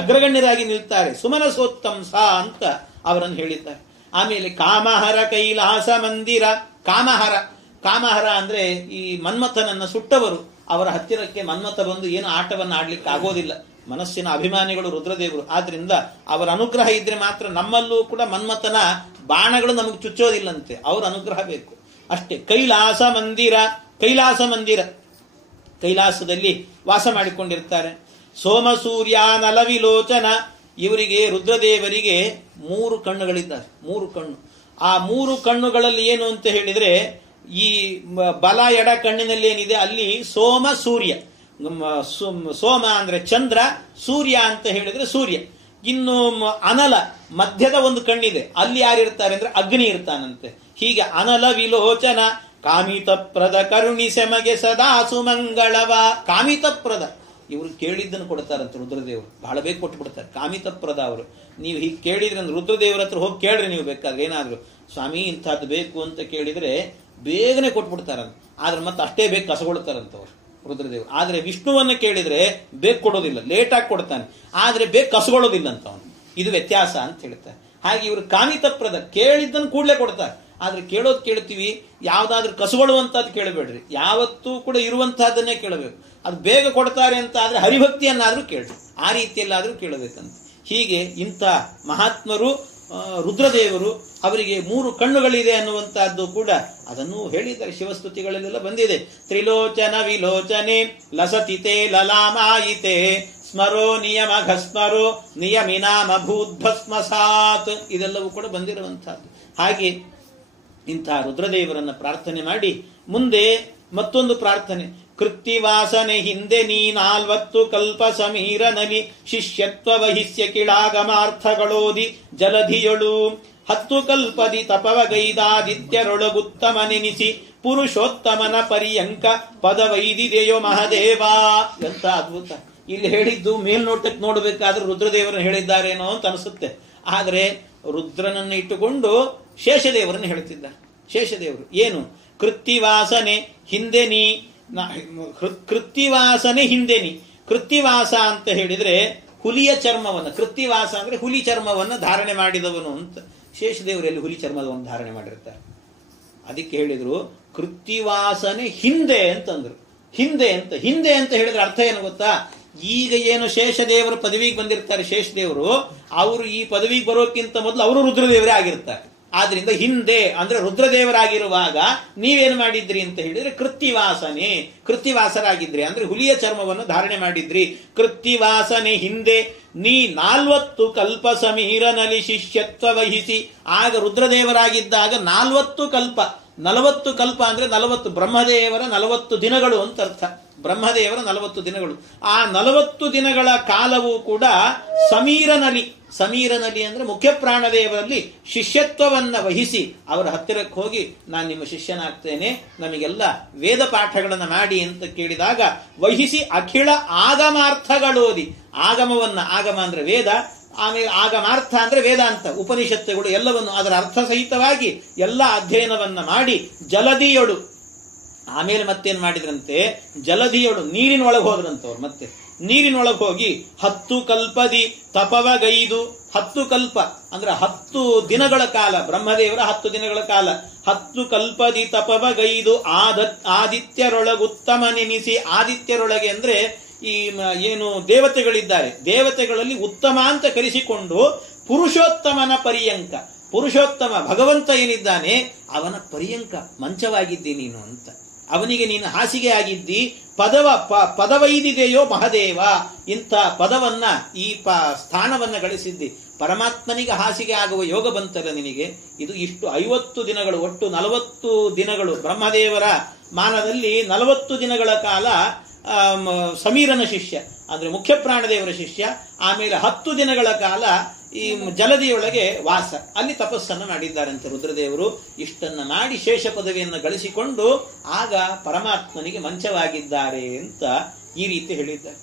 ಅಗ್ರಗಣ್ಯರಾಗಿ ನಿಲ್ತಾರೆ. ಸುಮನಸೋತ್ತಂಸ ಅಂತ ಅವರನ್ನು ಹೇಳಿದ್ದಾರೆ. ಆಮೇಲೆ ಕಾಮಹರ ಕೈಲಾಸ ಮಂದಿರ. ಕಾಮಹರ ಅಂದ್ರೆ ಈ ಮನ್ಮಥನನ್ನ ಸುಟ್ಟವರು. ಅವರ ಹತ್ತಿರಕ್ಕೆ ಮನ್ಮಥ ಬಂದು ಏನು ಆಟವನ್ನು ಆಡ್ಲಿಕ್ಕೆ ಆಗೋದಿಲ್ಲ. ಮನಸ್ಸಿನ ಅಭಿಮಾನಿಗಳು ರುದ್ರದೇವರು. ಆದ್ರಿಂದ ಅವರ ಅನುಗ್ರಹ ಇದ್ರೆ ಮಾತ್ರ ನಮ್ಮಲ್ಲೂ ಕೂಡ ಮನ್ಮಥನ ಬಾಣಗಳು ನಮಗೆ ಚುಚ್ಚೋದಿಲ್ಲಂತೆ. ಅವರ ಅನುಗ್ರಹ ಬೇಕು ಅಷ್ಟೇ. ಕೈಲಾಸ ಮಂದಿರ ಕೈಲಾಸದಲ್ಲಿ ವಾಸ ಮಾಡಿಕೊಂಡಿರ್ತಾರೆ. ಸೋಮ ಸೂರ್ಯ ನಲವಿಲೋಚನ. ಇವರಿಗೆ ರುದ್ರದೇವರಿಗೆ 3 ಕಣ್ಣುಗಳಿದ್ದಾರೆ. 3 ಕಣ್ಣು. ಆ 3 ಕಣ್ಣುಗಳಲ್ಲಿ ಏನು ಅಂತ ಹೇಳಿದ್ರೆ, ಈ ಬಲ ಎಡ ಕಣ್ಣಿನಲ್ಲಿ ಏನಿದೆ ಅಲ್ಲಿ ಸೋಮ ಸೂರ್ಯ. ಸೋಮ ಅಂದ್ರೆ ಚಂದ್ರ, ಸೂರ್ಯ ಅಂತ ಹೇಳಿದ್ರೆ ಸೂರ್ಯ. ಇನ್ನು ಅನಲ ಮಧ್ಯದ ಒಂದು ಕಣ್ಣಿದೆ, ಅಲ್ಲಿ ಯಾರಿರ್ತಾರೆ ಅಂದ್ರೆ ಅಗ್ನಿ ಇರ್ತಾನಂತೆ. ಹೀಗೆ ಅನಲ ವಿಲೋಚನ ಕಾಮಿತಪ್ರದ ಕರುಣಿ ಸೆಮಗೆ ಸದಾ ಸುಮಂಗಳವ. ಕಾಮಿತಪ್ರದ, ಇವರು ಕೇಳಿದ್ದನ್ನು ಕೊಡ್ತಾರಂತೆ ರುದ್ರದೇವರು. ಬಹಳ ಬೇಗ ಕೊಟ್ಟು ಬಿಡ್ತಾರೆ. ಕಾಮಿತಪ್ರದ ಅವರು. ನೀವು ಹೀಗೆ ಕೇಳಿದ್ರೆ ಅಂದ್ರೆ ರುದ್ರದೇವರ ಹತ್ರ ಹೋಗಿ ಕೇಳ್ರಿ ನೀವು ಬೇಕಾದ್ರೆ. ಏನಾದ್ರು ಸ್ವಾಮಿ ಇಂಥದ್ದು ಬೇಕು ಅಂತ ಕೇಳಿದ್ರೆ ಬೇಗನೆ ಕೊಟ್ಬಿಡ್ತಾರಂತ. ಆದ್ರೆ ಮತ್ತೆ ಅಷ್ಟೇ ಬೇಗ ಕಸಗೊಳ್ತಾರಂತವ್ರು ರುದ್ರದೇವರು. ಆದ್ರೆ ವಿಷ್ಣುವನ್ನ ಕೇಳಿದ್ರೆ ಬೇಗ ಕೊಡೋದಿಲ್ಲ, ಲೇಟಾಗಿ ಕೊಡ್ತಾನೆ. ಆದ್ರೆ ಬೇಗ ಕಸಗೊಳ್ಳೋದಿಲ್ಲ ಅಂತ ಅವನು. ಇದು ವ್ಯತ್ಯಾಸ ಅಂತ ಹೇಳ್ತಾರೆ. ಹಾಗೆ ಇವರು ಕಾಮಿತಪ್ರದ, ಕೇಳಿದ್ದನ್ನು ಕೂಡಲೇ ಕೊಡ್ತಾರೆ. ಆದ್ರೆ ಕೇಳೋದು ಕೇಳ್ತೀವಿ, ಯಾವ್ದಾದ್ರು ಕಸಗೊಳ್ಳುವಂತದ್ದು ಕೇಳಬೇಡ್ರಿ. ಯಾವತ್ತೂ ಕೂಡ ಇರುವಂತಹದ್ದನ್ನೇ ಕೇಳಬೇಕು. ಅದು ಬೇಗ ಕೊಡ್ತಾರೆ ಅಂತ ಆದ್ರೆ ಹರಿಭಕ್ತಿಯನ್ನಾದ್ರೂ ಕೇಳ್ರಿ, ಆ ರೀತಿಯಲ್ಲಾದ್ರೂ ಕೇಳಬೇಕಂತ. ಹೀಗೆ ಇಂಥ ಮಹಾತ್ಮರು ರುದ್ರದೇವರು, ಅವರಿಗೆ 3 ಕಣ್ಣುಗಳಿದೆ ಅನ್ನುವಂತಹದ್ದು ಕೂಡ ಅದನ್ನು ಹೇಳಿದ್ದಾರೆ. ಶಿವಸ್ತುತಿಗಳಲ್ಲೆಲ್ಲ ಬಂದಿದೆ. ತ್ರಿಲೋಚನ ವಿಲೋಚನೆ ಲಸತಿತೆ ಲಲಾಮಾಯಿತೆ ಸ್ಮರೋ ನಿಯಮ ಘಸ್ಮರೋ ನಿಯಮಿನಾಮ ಭೂದ್ಭಸ್ಮಸಾತ್. ಇದೆಲ್ಲವೂ ಕೂಡ ಬಂದಿರುವಂತಹದ್ದು. ಹಾಗೆ ಇಂಥ ರುದ್ರದೇವರನ್ನ ಪ್ರಾರ್ಥನೆ ಮಾಡಿ ಮುಂದೆ ಮತ್ತೊಂದು ಪ್ರಾರ್ಥನೆ. ಕೃತ್ತಿವಾಸನೆ ಹಿಂದೆ ನೀ 40 ಕಲ್ಪ ಸಮೀರನಲಿ ಶಿಷ್ಯತ್ವ ವಹಿಸ್ಯ ಕಿಳಾಗಮಾರ್ಥಗಳೋದಿ ಜಲಧಿಯೊಳು 10 ಕಲ್ಪದಿ ತಪವಗೈದಾದಿತ್ಯರೊಳಗುತ್ತಮನೆನಿಸಿ ಪುರುಷೋತ್ತಮನ ಪರ್ಯಂಕ ಪದವೈದಿದೆಯೋ ಮಹದೇವ. ಎಂತ ಅದ್ಭುತ! ಇಲ್ಲಿ ಹೇಳಿದ್ದು ಮೇಲ್ನೋಟಕ್ಕೆ ನೋಡಬೇಕಾದ್ರೆ ರುದ್ರದೇವರನ್ನು ಹೇಳಿದ್ದಾರೇನೋ ಅಂತ ಅನಿಸುತ್ತೆ. ಆದ್ರೆ ರುದ್ರನನ್ನು ಇಟ್ಟುಕೊಂಡು ಶೇಷದೇವರನ್ನು ಹೇಳ್ತಿದ್ದಾರೆ. ಶೇಷದೇವರು ಏನು? ಕೃತ್ತಿವಾಸನೆ ಹಿಂದೆ ನೀ. ಕೃತ್ತಿವಾಸನೆ ಹಿಂದೆ ನೀ. ಕೃತ್ತಿವಾಸ ಅಂತ ಹೇಳಿದ್ರೆ ಹುಲಿಯ ಚರ್ಮವನ್ನು, ಕೃತ್ತಿವಾಸ ಅಂದ್ರೆ ಹುಲಿ ಚರ್ಮವನ್ನು ಧಾರಣೆ ಮಾಡಿದವನು ಅಂತ. ಶೇಷದೇವರಲ್ಲಿ ಹುಲಿ ಚರ್ಮದವನ್ನು ಧಾರಣೆ ಮಾಡಿರ್ತಾರೆ. ಅದಕ್ಕೆ ಹೇಳಿದ್ರು ಕೃತ್ತಿವಾಸನೆ ಹಿಂದೆ ಅಂತಂದ್ರು. ಹಿಂದೆ ಅಂತ ಹೇಳಿದ್ರೆ ಅರ್ಥ ಏನು ಗೊತ್ತಾ? ಈಗ ಏನು ಶೇಷದೇವರು ಪದವಿಗೆ ಬಂದಿರ್ತಾರೆ, ಶೇಷದೇವರು ಅವರು ಈ ಪದವಿಗೆ ಬರೋಕ್ಕಿಂತ ಮೊದಲು ಅವರು ರುದ್ರದೇವರೇ ಆಗಿರ್ತಾರೆ. ಆದ್ರಿಂದ ಹಿಂದೆ ಅಂದ್ರೆ ರುದ್ರದೇವರಾಗಿರುವಾಗ ನೀವೇನು ಮಾಡಿದ್ರಿ ಅಂತ ಹೇಳಿದ್ರೆ ಕೃತ್ತಿವಾಸರಾಗಿದ್ರಿ ಅಂದ್ರೆ ಹುಲಿಯ ಚರ್ಮವನ್ನು ಧಾರಣೆ ಮಾಡಿದ್ರಿ. ಕೃತ್ತಿವಾಸನೆ ಹಿಂದೆ ನೀ 40 ಕಲ್ಪ ಸಮೀರನಲ್ಲಿ ಶಿಷ್ಯತ್ವ ವಹಿಸಿ. ಆಗ ರುದ್ರದೇವರಾಗಿದ್ದಾಗ 40 ಕಲ್ಪ, 40 ಕಲ್ಪ ಅಂದ್ರೆ 40 ಬ್ರಹ್ಮದೇವರ 40 ದಿನಗಳು ಅಂತ ಅರ್ಥ. ಬ್ರಹ್ಮದೇವರ 40 ದಿನಗಳು. ಆ 40 ದಿನಗಳ ಕಾಲವೂ ಕೂಡ ಸಮೀರನಲಿ ಅಂದ್ರೆ ಮುಖ್ಯ ಪ್ರಾಣದೇವರಲ್ಲಿ ಶಿಷ್ಯತ್ವವನ್ನ ವಹಿಸಿ ಅವರ ಹತ್ತಿರಕ್ಕೆ ಹೋಗಿ ನಾನು ನಿಮ್ಮ ಶಿಷ್ಯನಾಗ್ತೇನೆ, ನಮಗೆಲ್ಲ ವೇದ ಪಾಠಗಳನ್ನು ಮಾಡಿ ಅಂತ ಕೇಳಿದಾಗ ವಹಿಸಿ ಅಖಿಳ ಆಗಮಾರ್ಥಗಳೋದಿ. ಆಗಮ ಅಂದ್ರೆ ವೇದ, ಆಮೇಲೆ ಆಗಮಾರ್ಥ ಅಂದ್ರೆ ವೇದಾಂತ ಉಪನಿಷತ್ತುಗಳು ಎಲ್ಲವನ್ನು ಅದರ ಅರ್ಥ ಸಹಿತವಾಗಿ ಎಲ್ಲ ಅಧ್ಯಯನವನ್ನ ಮಾಡಿ ಜಲದಿಯೊಳು. ಆಮೇಲೆ ಮತ್ತೇನ್ ಮಾಡಿದ್ರಂತೆ, ಜಲದಿಯೊಳು ನೀರಿನೊಳಗೆ ಹೋದ್ರಂತವ್ರು. ಮತ್ತೆ ನೀರಿನೊಳಗೆ ಹೋಗಿ 10 ಕಲ್ಪದಿ ತಪವಗೈದು. 10 ಕಲ್ಪ ಅಂದ್ರೆ 10 ದಿನಗಳ ಕಾಲ, ಬ್ರಹ್ಮದೇವರ 10 ದಿನಗಳ ಕಾಲ 10 ಕಲ್ಪದಿ ತಪವಗೈದು ಆದಿತ್ಯರೊಳಗುತ್ತಮ ನೆನಿಸಿ. ಆದಿತ್ಯರೊಳಗೆ ಅಂದ್ರೆ ಈ ಏನು ದೇವತೆಗಳಿದ್ದಾರೆ, ದೇವತೆಗಳಲ್ಲಿ ಉತ್ತಮ ಅಂತ ಕರೆಸಿಕೊಂಡು ಪುರುಷೋತ್ತಮನ ಪರ್ಯಂಕ, ಪುರುಷೋತ್ತಮ ಭಗವಂತ ಏನಿದ್ದಾನೆ ಅವನ ಪರ್ಯಂಕ ಮಂಚವಾಗಿದ್ದಿ ನೀನು ಅಂತ. ಅವನಿಗೆ ನೀನು ಹಾಸಿಗೆ ಆಗಿದ್ದಿ. ಪದವೈದಿದೆಯೋ ಮಹದೇವ, ಇಂಥ ಪದವನ್ನ ಈ ಸ್ಥಾನವನ್ನ ಗಳಿಸಿದ್ದಿ. ಪರಮಾತ್ಮನಿಗೆ ಹಾಸಿಗೆ ಆಗುವ ಯೋಗ ಬಂತಲ್ಲ ನಿನಗೆ. ಇದು ಇಷ್ಟು 50 ದಿನಗಳು, ಒಟ್ಟು 40 ದಿನಗಳು ಬ್ರಹ್ಮದೇವರ ಮಾನದಲ್ಲಿ 40 ದಿನಗಳ ಕಾಲ ಸಮೀರನ ಶಿಷ್ಯ ಅಂದ್ರೆ ಮುಖ್ಯ ಪ್ರಾಣದೇವರ ಶಿಷ್ಯ. ಆಮೇಲೆ 10 ದಿನಗಳ ಕಾಲ ಈ ಜಲದಿಯೊಳಗೆ ವಾಸ, ಅಲ್ಲಿ ತಪಸ್ಸನ್ನು ಮಾಡಿದ್ದಾರಂತೆ ರುದ್ರದೇವರು. ಇಷ್ಟನ್ನ ಮಾಡಿ ಶೇಷ ಪದವಿಯನ್ನು ಗಳಿಸಿಕೊಂಡು ಆಗ ಪರಮಾತ್ಮನಿಗೆ ಮಂಚವಾಗಿದ್ದಾರೆ ಅಂತ ಈ ರೀತಿ ಹೇಳಿದ್ದಾರೆ.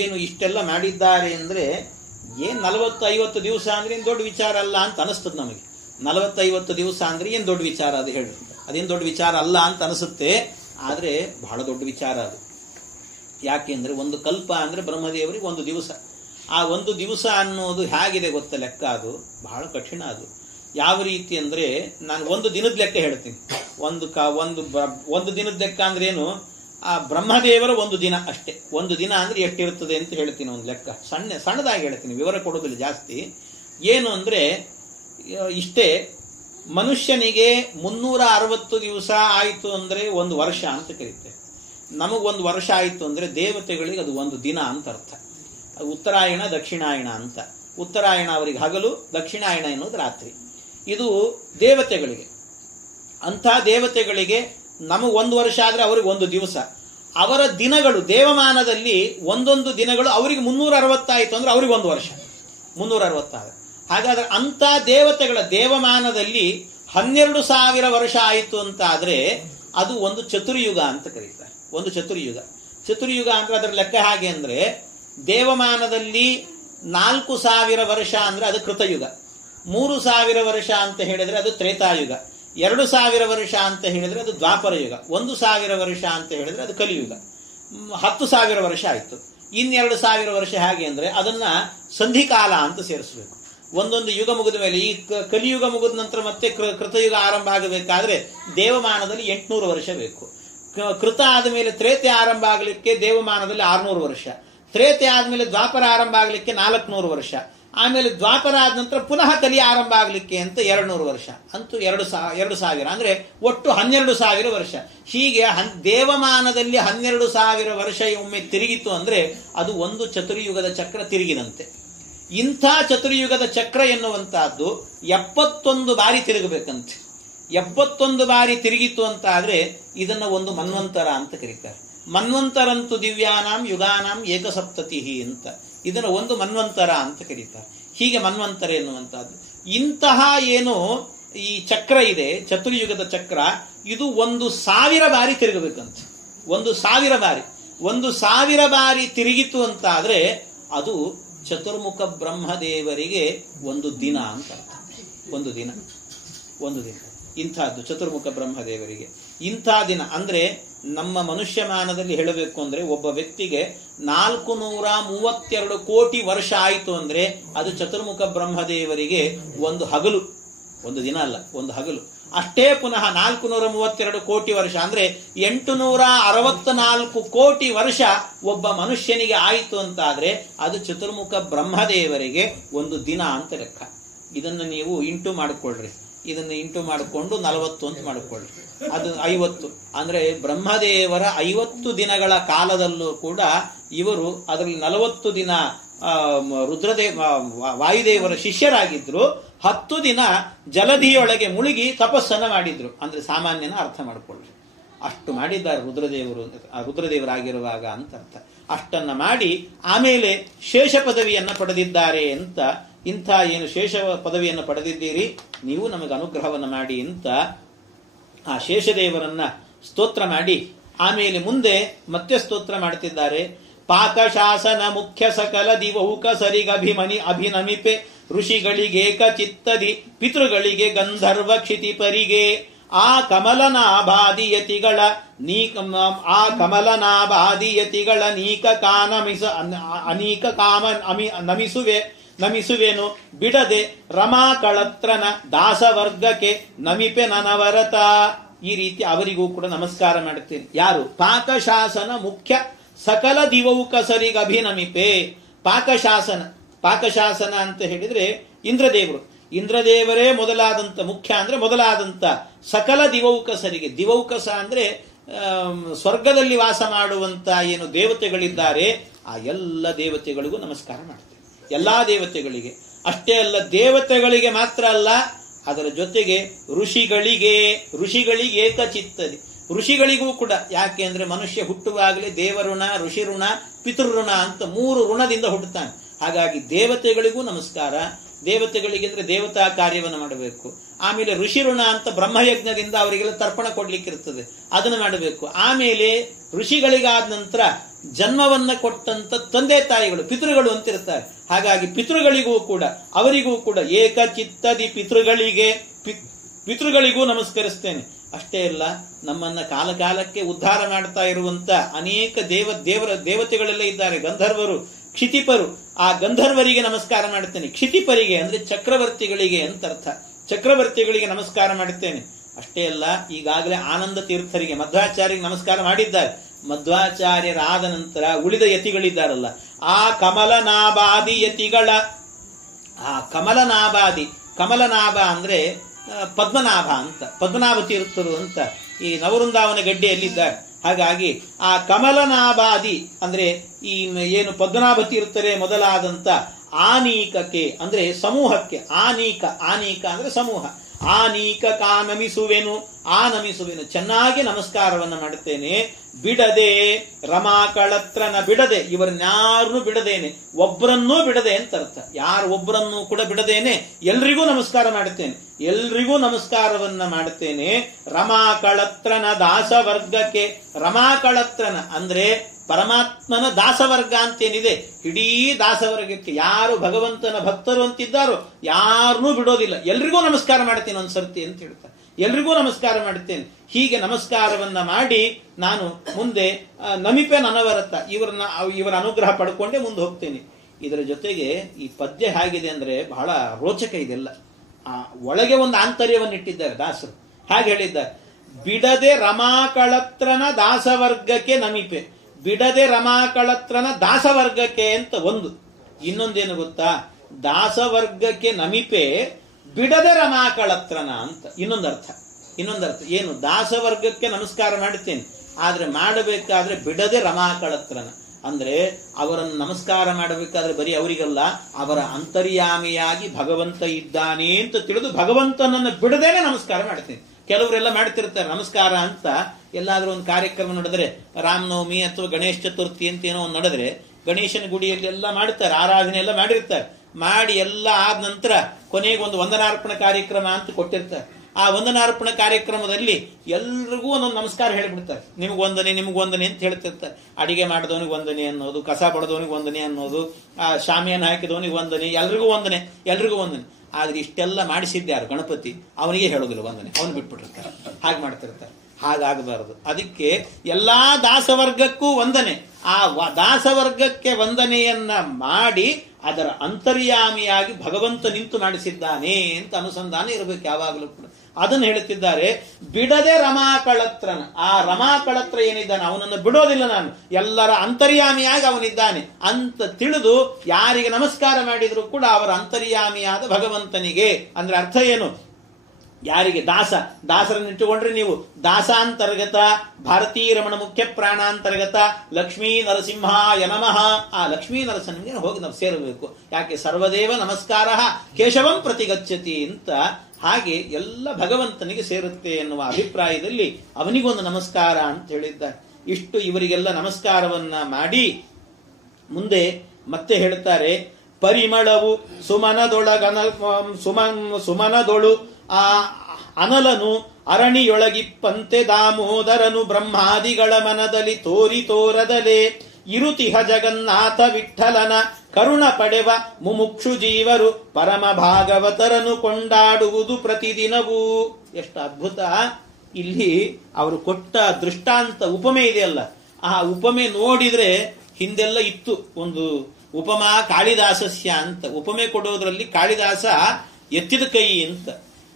ಏನು ಇಷ್ಟೆಲ್ಲ ಮಾಡಿದ್ದಾರೆ ಅಂದ್ರೆ ಏನ್ 40-50 ದಿವಸ ಅಂದ್ರೆ ಏನ್ ದೊಡ್ಡ ವಿಚಾರ ಅಲ್ಲ ಅಂತ ಅನಿಸ್ತದೆ ನಮಗೆ. 40-50 ದಿವಸ ಅಂದ್ರೆ ಏನ್ ದೊಡ್ಡ ವಿಚಾರ ಅದು ಹೇಳಿ, ಅದೇನ್ ದೊಡ್ಡ ವಿಚಾರ ಅಲ್ಲ ಅಂತ ಅನಿಸುತ್ತೆ. ಆದ್ರೆ ಬಹಳ ದೊಡ್ಡ ವಿಚಾರ ಅದು. ಯಾಕೆಂದ್ರೆ ಒಂದು ಕಲ್ಪ ಅಂದ್ರೆ ಬ್ರಹ್ಮದೇವರಿಗೆ 1 ದಿವಸ. ಆ 1 ದಿವಸ ಅನ್ನೋದು ಹೇಗಿದೆ ಗೊತ್ತ ಲೆಕ್ಕ, ಅದು ಬಹಳ ಕಠಿಣ. ಅದು ಯಾವ ರೀತಿ ಅಂದ್ರೆ ನಾನು 1 ದಿನದ ಲೆಕ್ಕ ಹೇಳ್ತೀನಿ. ಒಂದು ದಿನದ ಲೆಕ್ಕ ಅಂದ್ರೆ ಏನು, ಆ ಬ್ರಹ್ಮದೇವರ 1 ದಿನ ಅಷ್ಟೇ. 1 ದಿನ ಅಂದ್ರೆ ಎಷ್ಟಿರ್ತದೆ ಅಂತ ಹೇಳ್ತೀನಿ, ಒಂದು ಲೆಕ್ಕ ಸಣ್ಣದಾಗಿ ಹೇಳ್ತೀನಿ, ವಿವರ ಕೊಡೋದಿಲ್ಲ ಜಾಸ್ತಿ. ಏನು ಅಂದ್ರೆ ಇಷ್ಟೇ, ಮನುಷ್ಯನಿಗೆ 360 ದಿವಸ ಆಯಿತು ಅಂದ್ರೆ 1 ವರ್ಷ ಅಂತ ಕರೀತೇವೆ. ನಮಗೊಂದು ವರ್ಷ ಆಯಿತು ಅಂದ್ರೆ ದೇವತೆಗಳಿಗೆ ಅದು 1 ದಿನ ಅಂತ ಅರ್ಥ. ಉತ್ತರಾಯಣ ದಕ್ಷಿಣಾಯಣ ಅಂತ. ಉತ್ತರಾಯಣ ಅವರಿಗೆ ಹಗಲು, ದಕ್ಷಿಣಾಯಣ ಎನ್ನುವುದು ರಾತ್ರಿ. ಇದು ದೇವತೆಗಳಿಗೆ. ಅಂಥ ದೇವತೆಗಳಿಗೆ ನಮಗೆ 1 ವರ್ಷ ಆದ್ರೆ ಅವರಿಗೆ 1 ದಿವಸ. ಅವರ ದಿನಗಳು ದೇವಮಾನದಲ್ಲಿ ಒಂದೊಂದು ದಿನಗಳು ಅವರಿಗೆ 360 ಆಯಿತು ಅಂದ್ರೆ ಅವ್ರಿಗೆ 1 ವರ್ಷ 360. ಹಾಗಾದ್ರೆ ಅಂಥ ದೇವತೆಗಳ ದೇವಮಾನದಲ್ಲಿ 12,000 ವರ್ಷ ಆಯಿತು ಅಂತ ಆದ್ರೆ ಅದು ಒಂದು ಚತುರ್ಯುಗ ಅಂತ ಕರೀತಾರೆ. ಒಂದು ಚತುರ್ಯುಗ. ಚತುರ್ಯುಗ ಅಂದ್ರೆ ಅದರ ಲೆಕ್ಕ ಹಾಗೆ ಅಂದ್ರೆ ದೇವಮಾನದಲ್ಲಿ 4,000 ವರ್ಷ ಅಂದ್ರೆ ಅದು ಕೃತಯುಗ. 3,000 ವರ್ಷ ಅಂತ ಹೇಳಿದ್ರೆ ಅದು ತ್ರೇತಾಯುಗ. 2,000 ವರ್ಷ ಅಂತ ಹೇಳಿದ್ರೆ ಅದು ದ್ವಾಪರ ಯುಗ. 1,000 ವರ್ಷ ಅಂತ ಹೇಳಿದ್ರೆ ಅದು ಕಲಿಯುಗ. 10,000 ವರ್ಷ ಆಯ್ತು. 2,000 ವರ್ಷ ಹೇಗೆ ಅಂದ್ರೆ ಅದನ್ನ ಸಂಧಿಕಾಲ ಅಂತ ಸೇರಿಸಬೇಕು. ಒಂದೊಂದು ಯುಗ ಮುಗಿದ ಮೇಲೆ, ಈ ಕಲಿಯುಗ ಮುಗಿದ ನಂತರ ಮತ್ತೆ ಕೃತಯುಗ ಆರಂಭ ಆಗಬೇಕಾದ್ರೆ ದೇವಮಾನದಲ್ಲಿ 800 ವರ್ಷ ಬೇಕು. ಕೃತ ಆದ ಮೇಲೆ ತ್ರೇತೆ ಆರಂಭ ಆಗಲಿಕ್ಕೆ ದೇವಮಾನದಲ್ಲಿ 600 ವರ್ಷ. ತ್ರೇತೆ ಆದ್ಮೇಲೆ ದ್ವಾಪರ ಆರಂಭ ಆಗಲಿಕ್ಕೆ 400 ವರ್ಷ. ಆಮೇಲೆ ದ್ವಾಪರ ಆದ ನಂತರ ಪುನಃ ಕಲಿ ಆರಂಭ ಆಗಲಿಕ್ಕೆ ಅಂತ 200 ವರ್ಷ. ಅಂತೂ 2,000 ಅಂದ್ರೆ ಒಟ್ಟು 12,000 ವರ್ಷ. ಹೀಗೆ ದೇವಮಾನದಲ್ಲಿ 12,000 ವರ್ಷ ಒಮ್ಮೆ ತಿರುಗಿತು ಅಂದ್ರೆ ಅದು ಒಂದು ಚತುರ್ಯುಗದ ಚಕ್ರ ತಿರುಗಿದಂತೆ. ಇಂಥ ಚತುರ್ಯುಗದ ಚಕ್ರ ಎನ್ನುವಂತಹದ್ದು 71 ಬಾರಿ ತಿರುಗಬೇಕಂತೆ. 71 ಬಾರಿ ತಿರುಗಿತು ಅಂತ ಆದ್ರೆ ಇದನ್ನ ಒಂದು ಮನ್ವಂತರ ಅಂತ ಕರೀತಾರೆ. ಮನ್ವಂತರಂತು ದಿವ್ಯಾನಾಂ ಯುಗಾನಾಂ ಏಕಸಪ್ತತಿ ಅಂತ, ಇದನ್ನ ಒಂದು ಮನ್ವಂತರ ಅಂತ ಕರೀತಾರೆ. ಹೀಗೆ ಮನ್ವಂತರ ಎನ್ನುವಂತಹದ್ದು. ಇಂತಹ ಏನು ಈ ಚಕ್ರ ಇದೆ, ಚತುರ್ಯುಗದ ಚಕ್ರ, ಇದು 1,000 ಬಾರಿ ತಿರುಗಬೇಕಂತ. 1,000 ಬಾರಿ 1,000 ಬಾರಿ ತಿರುಗಿತು ಅಂತ ಆದ್ರೆ ಅದು ಚತುರ್ಮುಖ ಬ್ರಹ್ಮದೇವರಿಗೆ 1 ದಿನ ಅಂತ ಅರ್ಥ. 1 ದಿನ ಇಂಥದ್ದು ಚತುರ್ಮುಖ ಬ್ರಹ್ಮದೇವರಿಗೆ ಇಂಥ ದಿನ. ಅಂದ್ರೆ ನಮ್ಮ ಮನುಷ್ಯಮಾನದಲ್ಲಿ ಹೇಳಬೇಕು ಅಂದ್ರೆ ಒಬ್ಬ ವ್ಯಕ್ತಿಗೆ 432 ಕೋಟಿ ವರ್ಷ ಆಯಿತು ಅಂದ್ರೆ ಅದು ಚತುರ್ಮುಖ ಬ್ರಹ್ಮದೇವರಿಗೆ 1 ಹಗಲು. 1 ದಿನ ಅಲ್ಲ, 1 ಹಗಲು ಅಷ್ಟೇ. ಪುನಃ 432 ಕೋಟಿ ವರ್ಷ ಅಂದ್ರೆ 864 ಕೋಟಿ ವರ್ಷ ಒಬ್ಬ ಮನುಷ್ಯನಿಗೆ ಆಯಿತು ಅಂತ ಆದ್ರೆ ಅದು ಚತುರ್ಮುಖ ಬ್ರಹ್ಮದೇವರಿಗೆ 1 ದಿನ ಅಂತ ಲೆಕ್ಕ. ಇದನ್ನು ನೀವು ಇಂಟು ಮಾಡಿಕೊಳ್ಳ್ರಿ. ಇದನ್ನು ಇಂಟು ಮಾಡಿಕೊಂಡು 40 ಅಂತ ಮಾಡಿಕೊಳ್ಳಿ. ಅದು 50 ಅಂದ್ರೆ ಬ್ರಹ್ಮದೇವರ 50 ದಿನಗಳ ಕಾಲದಲ್ಲೂ ಕೂಡ ಇವರು ಅದರಲ್ಲಿ 40 ದಿನ ವಾಯುದೇವರ ಶಿಷ್ಯರಾಗಿದ್ರು. 10 ದಿನ ಜಲಧಿಯೊಳಗೆ ಮುಳುಗಿ ತಪಸ್ಸನ್ನ ಮಾಡಿದ್ರು. ಅಂದ್ರೆ ಸಾಮಾನ್ಯನ ಅರ್ಥ ಮಾಡಿಕೊಳ್ಳಿ. ಅಷ್ಟು ಮಾಡಿದ್ದಾರೆ ರುದ್ರದೇವರಾಗಿರುವಾಗ ಅಂತ ಅರ್ಥ. ಅಷ್ಟನ್ನ ಮಾಡಿ ಆಮೇಲೆ ಶೇಷ ಪದವಿಯನ್ನ ಪಡೆದಿದ್ದಾರೆ ಅಂತ. ಇಂಥ ಏನು ಶೇಷ ಪದವಿಯನ್ನು ಪಡೆದಿದ್ದೀರಿ, ನೀವು ನಮಗೆ ಅನುಗ್ರಹವನ್ನು ಮಾಡಿ ಅಂತ ಆ ಶೇಷದೇವರನ್ನ ಸ್ತೋತ್ರ ಮಾಡಿ ಆಮೇಲೆ ಮುಂದೆ ಮತ್ತೆ ಸ್ತೋತ್ರ ಮಾಡ್ತಿದ್ದಾರೆ. ಪಾಕಶಾಸನ ಮುಖ್ಯ ಸಕಲ ದಿವೌಕ ಅಭಿನಮಿಪೆ ಋಷಿಗಳಿಗೇಕ ಚಿತ್ತದಿ ಪಿತೃಗಳಿಗೆ ಗಂಧರ್ವ ಕ್ಷಿತಿಪರಿಗೆ ಆ ಕಮಲನಾಭಾದಿಯತಿಗಳ ನೀಕ ಅನೀಕ ಕಾಮ ನಮಿಸುವೆನು ಬಿಡದೆ ರಮಾಕಳತ್ರನ ದಾಸವರ್ಗಕ್ಕೆ ನಮಿಪೆ ನನವರತ. ಈ ರೀತಿ ಅವರಿಗೂ ಕೂಡ ನಮಸ್ಕಾರ ಮಾಡುತ್ತೇನೆ. ಯಾರು? ಪಾಕಶಾಸನ ಮುಖ್ಯ ಸಕಲ ದಿವೌಕಸರಿಗೆ ಅಭಿನಮಿಪೆ. ಪಾಕಶಾಸನ ಅಂತ ಹೇಳಿದ್ರೆ ಇಂದ್ರದೇವರೇ ಮೊದಲಾದಂತ ಮುಖ್ಯ ಅಂದ್ರೆ ಮೊದಲಾದಂತ ಸಕಲ ದಿವೌಕಸರಿಗೆ. ದಿವೌಕಸ ಅಂದ್ರೆ ಸ್ವರ್ಗದಲ್ಲಿ ವಾಸ ಮಾಡುವಂತ ಏನು ದೇವತೆಗಳಿದ್ದಾರೆ ಆ ಎಲ್ಲ ದೇವತೆಗಳಿಗೂ ನಮಸ್ಕಾರ ಮಾಡ್ತೇವೆ. ಎಲ್ಲಾ ದೇವತೆಗಳಿಗೆ ಅಷ್ಟೇ ಅಲ್ಲ, ದೇವತೆಗಳಿಗೆ ಮಾತ್ರ ಅಲ್ಲ, ಅದರ ಜೊತೆಗೆ ಋಷಿಗಳಿಗೆ ಏಕಚಿತ್ತದಿ ಋಷಿಗಳಿಗೂ ಕೂಡ. ಯಾಕೆ ಅಂದ್ರೆ ಮನುಷ್ಯ ಹುಟ್ಟುವಾಗಲೇ ದೇವಋಣ, ಋಷಿ ಋಣ, ಪಿತೃಋಣ ಅಂತ 3 ಋಣದಿಂದ ಹುಟ್ಟುತ್ತಾನೆ. ಹಾಗಾಗಿ ದೇವತೆಗಳಿಗೂ ನಮಸ್ಕಾರ. ದೇವತೆಗಳಿಗೆ ಅಂದ್ರೆ ದೇವತಾ ಕಾರ್ಯವನ್ನು ಮಾಡಬೇಕು. ಆಮೇಲೆ ಋಷಿ ಋಣ ಅಂತ ಬ್ರಹ್ಮಯಜ್ಞದಿಂದ ಅವರಿಗೆಲ್ಲ ತರ್ಪಣ ಕೊಡ್ಲಿಕ್ಕಿರ್ತದೆ, ಅದನ್ನು ಮಾಡಬೇಕು. ಆಮೇಲೆ ಋಷಿಗಳಿಗಾದ ನಂತರ ಜನ್ಮವನ್ನ ಕೊಟ್ಟಂತ ತಂದೆ ತಾಯಿಗಳು ಪಿತೃಗಳು ಅಂತಿರ್ತಾರೆ. ಹಾಗಾಗಿ ಪಿತೃಗಳಿಗೂ ಕೂಡ ಅವರಿಗೂ ಕೂಡ ಏಕಚಿತ್ತದಿ ಪಿತೃಗಳಿಗೂ ನಮಸ್ಕರಿಸ್ತೇನೆ. ಅಷ್ಟೇ ಅಲ್ಲ, ನಮ್ಮನ್ನ ಕಾಲಕಾಲಕ್ಕೆ ಉದ್ಧಾರ ಮಾಡ್ತಾ ಇರುವಂತ ಅನೇಕ ದೇವತೆಗಳೆಲ್ಲ ಇದ್ದಾರೆ. ಗಂಧರ್ವರು, ಕ್ಷಿತಿಪರು. ಆ ಗಂಧರ್ವರಿಗೆ ನಮಸ್ಕಾರ ಮಾಡುತ್ತೇನೆ. ಕ್ಷಿತಿಪರಿಗೆ ಅಂದ್ರೆ ಚಕ್ರವರ್ತಿಗಳಿಗೆ ಅಂತ ಅರ್ಥ. ಚಕ್ರವರ್ತಿಗಳಿಗೆ ನಮಸ್ಕಾರ ಮಾಡುತ್ತೇನೆ. ಅಷ್ಟೇ ಅಲ್ಲ, ಈಗಾಗಲೇ ಆನಂದ ತೀರ್ಥರಿಗೆ ಮಧ್ವಾಚಾರ್ಯರಿಗೆ ನಮಸ್ಕಾರ ಮಾಡಿದ್ದಾರೆ. ಮಧ್ವಾಚಾರ್ಯರಾದ ನಂತರ ಉಳಿದ ಯತಿಗಳಿದ್ದಾರಲ್ಲ, ಆ ಕಮಲನಾಭಾದಿ ಯತಿಗಳ ಕಮಲನಾಭ ಅಂದ್ರೆ ಪದ್ಮನಾಭ ಅಂತ, ಪದ್ಮನಾಭ ತೀರ್ಥರು ಅಂತ ಈ ನವವೃಂದಾವನ ಗಡ್ಡೆಯಲ್ಲಿದ್ದಾರೆ. ಹಾಗಾಗಿ ಆ ಕಮಲನಾಭಾದಿ ಅಂದ್ರೆ ಈ ಏನು ಪದ್ಮನಾಭ ತೀರ್ಥರೇ ಮೊದಲಾದಂತ ಆನೀಕಕ್ಕೆ ಅಂದ್ರೆ ಸಮೂಹಕ್ಕೆ, ಆನೀಕ ಅಂದ್ರೆ ಸಮೂಹ, ಆನೀಕ ನಮಿಸುವೆನು ಚೆನ್ನಾಗಿ ನಮಸ್ಕಾರವನ್ನ ಮಾಡುತ್ತೇನೆ. ಬಿಡದೆ ರಮಾಕಳತ್ರನ ಬಿಡದೆ, ಇವರನ್ಯಾರನ್ನೂ ಬಿಡದೇನೆ, ಒಬ್ಬರನ್ನೂ ಬಿಡದೆ ಅಂತ ಅರ್ಥ. ಯಾರು ಒಬ್ಬರನ್ನೂ ಕೂಡ ಬಿಡದೇನೆ ಎಲ್ರಿಗೂ ನಮಸ್ಕಾರ ಮಾಡುತ್ತೇನೆ, ಎಲ್ರಿಗೂ ನಮಸ್ಕಾರವನ್ನ ಮಾಡುತ್ತೇನೆ. ರಮಾಕಳತ್ರನ ದಾಸವರ್ಗಕ್ಕೆ, ರಮಾಕಳತ್ರನ ಅಂದ್ರೆ ಪರಮಾತ್ಮನ ದಾಸವರ್ಗ ಅಂತೇನಿದೆ, ಇಡೀ ದಾಸವರ್ಗಕ್ಕೆ ಯಾರು ಭಗವಂತನ ಭಕ್ತರು ಅಂತಿದ್ದಾರೋ ಯಾರನ್ನೂ ಬಿಡೋದಿಲ್ಲ, ಎಲ್ರಿಗೂ ನಮಸ್ಕಾರ ಮಾಡ್ತೇನೆ ಒಂದ್ಸರ್ತಿ ಅಂತ ಹೇಳ್ತಾರೆ. ಎಲ್ರಿಗೂ ನಮಸ್ಕಾರ ಮಾಡುತ್ತೇನೆ. ಹೀಗೆ ನಮಸ್ಕಾರವನ್ನ ಮಾಡಿ ನಾನು ಮುಂದೆ ನಮಿಪೆ ನನವರತ, ಇವರ ಅನುಗ್ರಹ ಪಡ್ಕೊಂಡೇ ಮುಂದೆ ಹೋಗ್ತೇನೆ. ಇದರ ಜೊತೆಗೆ ಈ ಪದ್ಯ ಹೇಗಿದೆ ಅಂದ್ರೆ ಬಹಳ ರೋಚಕ ಇದೆಲ್ಲ. ಒಳಗೆ ಒಂದು ಆಂತರ್ಯವನ್ನಿಟ್ಟಿದ್ದಾರೆ ದಾಸರು. ಹಾಗೆ ಹೇಳಿದ್ದಾರೆ, ಬಿಡದೆ ರಮಾಕಳತ್ರನ ದಾಸವರ್ಗಕ್ಕೆ ನಮಿಪೆ. ಬಿಡದೆ ರಮಾಕಳತ್ರನ ದಾಸವರ್ಗಕ್ಕೆ ಅಂತ ಒಂದು. ಇನ್ನೊಂದೇನು ಗೊತ್ತಾ? ದಾಸವರ್ಗಕ್ಕೆ ನಮಿಪೆ ಬಿಡದೆ ರಮಾಕಳತ್ರನ ಅಂತ ಇನ್ನೊಂದು ಅರ್ಥ. ಏನು? ದಾಸವರ್ಗಕ್ಕೆ ನಮಸ್ಕಾರ ಮಾಡುತ್ತೇನೆ, ಆದ್ರೆ ಮಾಡಬೇಕಾದ್ರೆ ಬಿಡದೆ ರಮಾಕಳತ್ರನ ಅಂದ್ರೆ ಅವರನ್ನು ನಮಸ್ಕಾರ ಮಾಡಬೇಕಾದ್ರೆ ಬರೀ ಅವರಿಗಲ್ಲ, ಅವರ ಅಂತರ್ಯಾಮಿಯಾಗಿ ಭಗವಂತ ಇದ್ದಾನೆ ಅಂತ ತಿಳಿದು ಭಗವಂತನನ್ನು ಬಿಡದೇನೆ ನಮಸ್ಕಾರ ಮಾಡ್ತೇನೆ. ಕೆಲವರೆಲ್ಲ ಮಾಡ್ತಿರ್ತಾರೆ ನಮಸ್ಕಾರ ಅಂತ. ಎಲ್ಲಾದ್ರೂ ಒಂದು ಕಾರ್ಯಕ್ರಮ ನಡೆದ್ರೆ, ರಾಮನವಮಿ ಅಥವಾ ಗಣೇಶ ಚತುರ್ಥಿ ಅಂತ ಏನೋ ಒಂದು ನಡೆದ್ರೆ, ಗಣೇಶನ ಗುಡಿಯಲ್ಲಿ ಎಲ್ಲ ಮಾಡ್ತಾರೆ, ಆರಾಧನೆ ಎಲ್ಲ ಮಾಡಿರ್ತಾರೆ. ಮಾಡಿ ಎಲ್ಲ ಆದ ನಂತರ ಕೊನೆಗೆ ಒಂದು ವಂದನಾರ್ಪಣ ಕಾರ್ಯಕ್ರಮ ಅಂತ ಕೊಟ್ಟಿರ್ತಾರೆ. ಆ ವಂದನಾರ್ಪಣ ಕಾರ್ಯಕ್ರಮದಲ್ಲಿ ಎಲ್ರಿಗೂ ಒಂದೊಂದು ನಮಸ್ಕಾರ ಹೇಳಿಬಿಡ್ತಾರೆ. ನಿಮಗೊಂದನೆ ಅಂತ ಹೇಳ್ತಿರ್ತಾರೆ. ಅಡಿಗೆ ಮಾಡಿದವನಿಗೆ ವಂದನೆ ಅನ್ನೋದು, ಕಸ ಬಡದವನಿಗೆ ವಂದನೆ ಅನ್ನೋದು, ಆ ಶಾಮಿಯನ್ನು ಹಾಕಿದವನಿಗೆ ವಂದನೆ, ಎಲ್ರಿಗೂ ವಂದನೆ. ಆದ್ರೆ ಇಷ್ಟೆಲ್ಲ ಮಾಡಿಸಿದ್ಯಾರು? ಗಣಪತಿ. ಅವನಿಗೆ ಹೇಳೋದಿಲ್ಲ ವಂದನೆ, ಅವನು ಬಿಟ್ಬಿಟ್ಟಿರ್ತಾರೆ. ಹಾಗೆ ಮಾಡ್ತಿರ್ತಾರೆ. ಹಾಗಾಗಬಾರದು. ಅದಕ್ಕೆ ಎಲ್ಲಾ ದಾಸವರ್ಗಕ್ಕೂ ವಂದನೆ. ಆ ದಾಸವರ್ಗಕ್ಕೆ ವಂದನೆಯನ್ನ ಮಾಡಿ ಅದರ ಅಂತರ್ಯಾಮಿಯಾಗಿ ಭಗವಂತ ನಿಂತು ಮಾಡಿಸಿದ್ದಾನೆ ಅಂತ ಅನುಸಂಧಾನ ಇರಬೇಕು ಯಾವಾಗಲೂ ಕೂಡ. ಅದನ್ನು ಹೇಳುತ್ತಿದ್ದಾರೆ. ಬಿಡದೆ ರಮಾಕಳತ್ರನ, ಆ ರಮಾಕಳತ್ರ ಏನಿದ್ದಾನೆ ಅವನನ್ನು ಬಿಡೋದಿಲ್ಲ ನಾನು, ಎಲ್ಲರ ಅಂತರ್ಯಾಮಿಯಾಗಿ ಅವನಿದ್ದಾನೆ ಅಂತ ತಿಳಿದು ಯಾರಿಗೆ ನಮಸ್ಕಾರ ಮಾಡಿದ್ರು ಕೂಡ ಅವರ ಅಂತರ್ಯಾಮಿಯಾದ ಭಗವಂತನಿಗೆ. ಅಂದ್ರೆ ಅರ್ಥ ಏನು? ಯಾರಿಗೆ ದಾಸರನ್ನು ಇಟ್ಟುಕೊಂಡ್ರೆ ನೀವು ದಾಸಾಂತರ್ಗತ, ಭಾರತೀ ರಮಣ ಮುಖ್ಯ ಪ್ರಾಣಾಂತರ್ಗತ, ಲಕ್ಷ್ಮೀ ನರಸಿಂಹಾಯ ನಮಃ. ಆ ಲಕ್ಷ್ಮೀ ನರಸಿಂಹನಿಗೆ ಹೋಗಿ ನಾವು ಸೇರಬೇಕು. ಯಾಕೆ ಸರ್ವದೇವ ನಮಸ್ಕಾರ ಕೇಶವಂ ಪ್ರತಿಗಚ್ಚತಿ ಅಂತ. ಹಾಗೆ ಎಲ್ಲ ಭಗವಂತನಿಗೆ ಸೇರುತ್ತೆ ಎನ್ನುವ ಅಭಿಪ್ರಾಯದಲ್ಲಿ ಅವನಿಗೊಂದು ನಮಸ್ಕಾರ ಅಂತ ಹೇಳಿದ್ದಾರೆ. ಇಷ್ಟು ಇವರಿಗೆಲ್ಲ ನಮಸ್ಕಾರವನ್ನ ಮಾಡಿ ಮುಂದೆ ಮತ್ತೆ ಹೇಳ್ತಾರೆ, ಪರಿಮಳವು ಸುಮನದೊಳು ಆ ಅನಲನು ಅರಣಿಯೊಳಗಿಪ್ಪಂತೆ ದಾಮೋದರನು ಬ್ರಹ್ಮಾದಿಗಳ ಮನದಲ್ಲಿ ತೋರದಲೆ ಇರುತಿಹ ಜಗನ್ನಾಥ ವಿಠಲನ ಕರುಣ ಪಡೆವ ಮುಮುಕ್ಷು ಜೀವರು ಪರಮ ಭಾಗವತರನು ಕೊಂಡಾಡುವುದು ಪ್ರತಿದಿನವೂ. ಎಷ್ಟು ಅದ್ಭುತ! ಇಲ್ಲಿ ಅವರು ಕೊಟ್ಟ ದೃಷ್ಟಾಂತ ಉಪಮೆ ಇದೆಯಲ್ಲ, ಆ ಉಪಮೆ ನೋಡಿದ್ರೆ ಹಿಂದೆಲ್ಲ ಇತ್ತು ಒಂದು ಉಪಮಾ ಕಾಳಿದಾಸಸ್ಯ ಅಂತ. ಉಪಮೆ ಕೊಡೋದ್ರಲ್ಲಿ ಕಾಳಿದಾಸ ಎತ್ತಿದ ಕೈ ಅಂತ.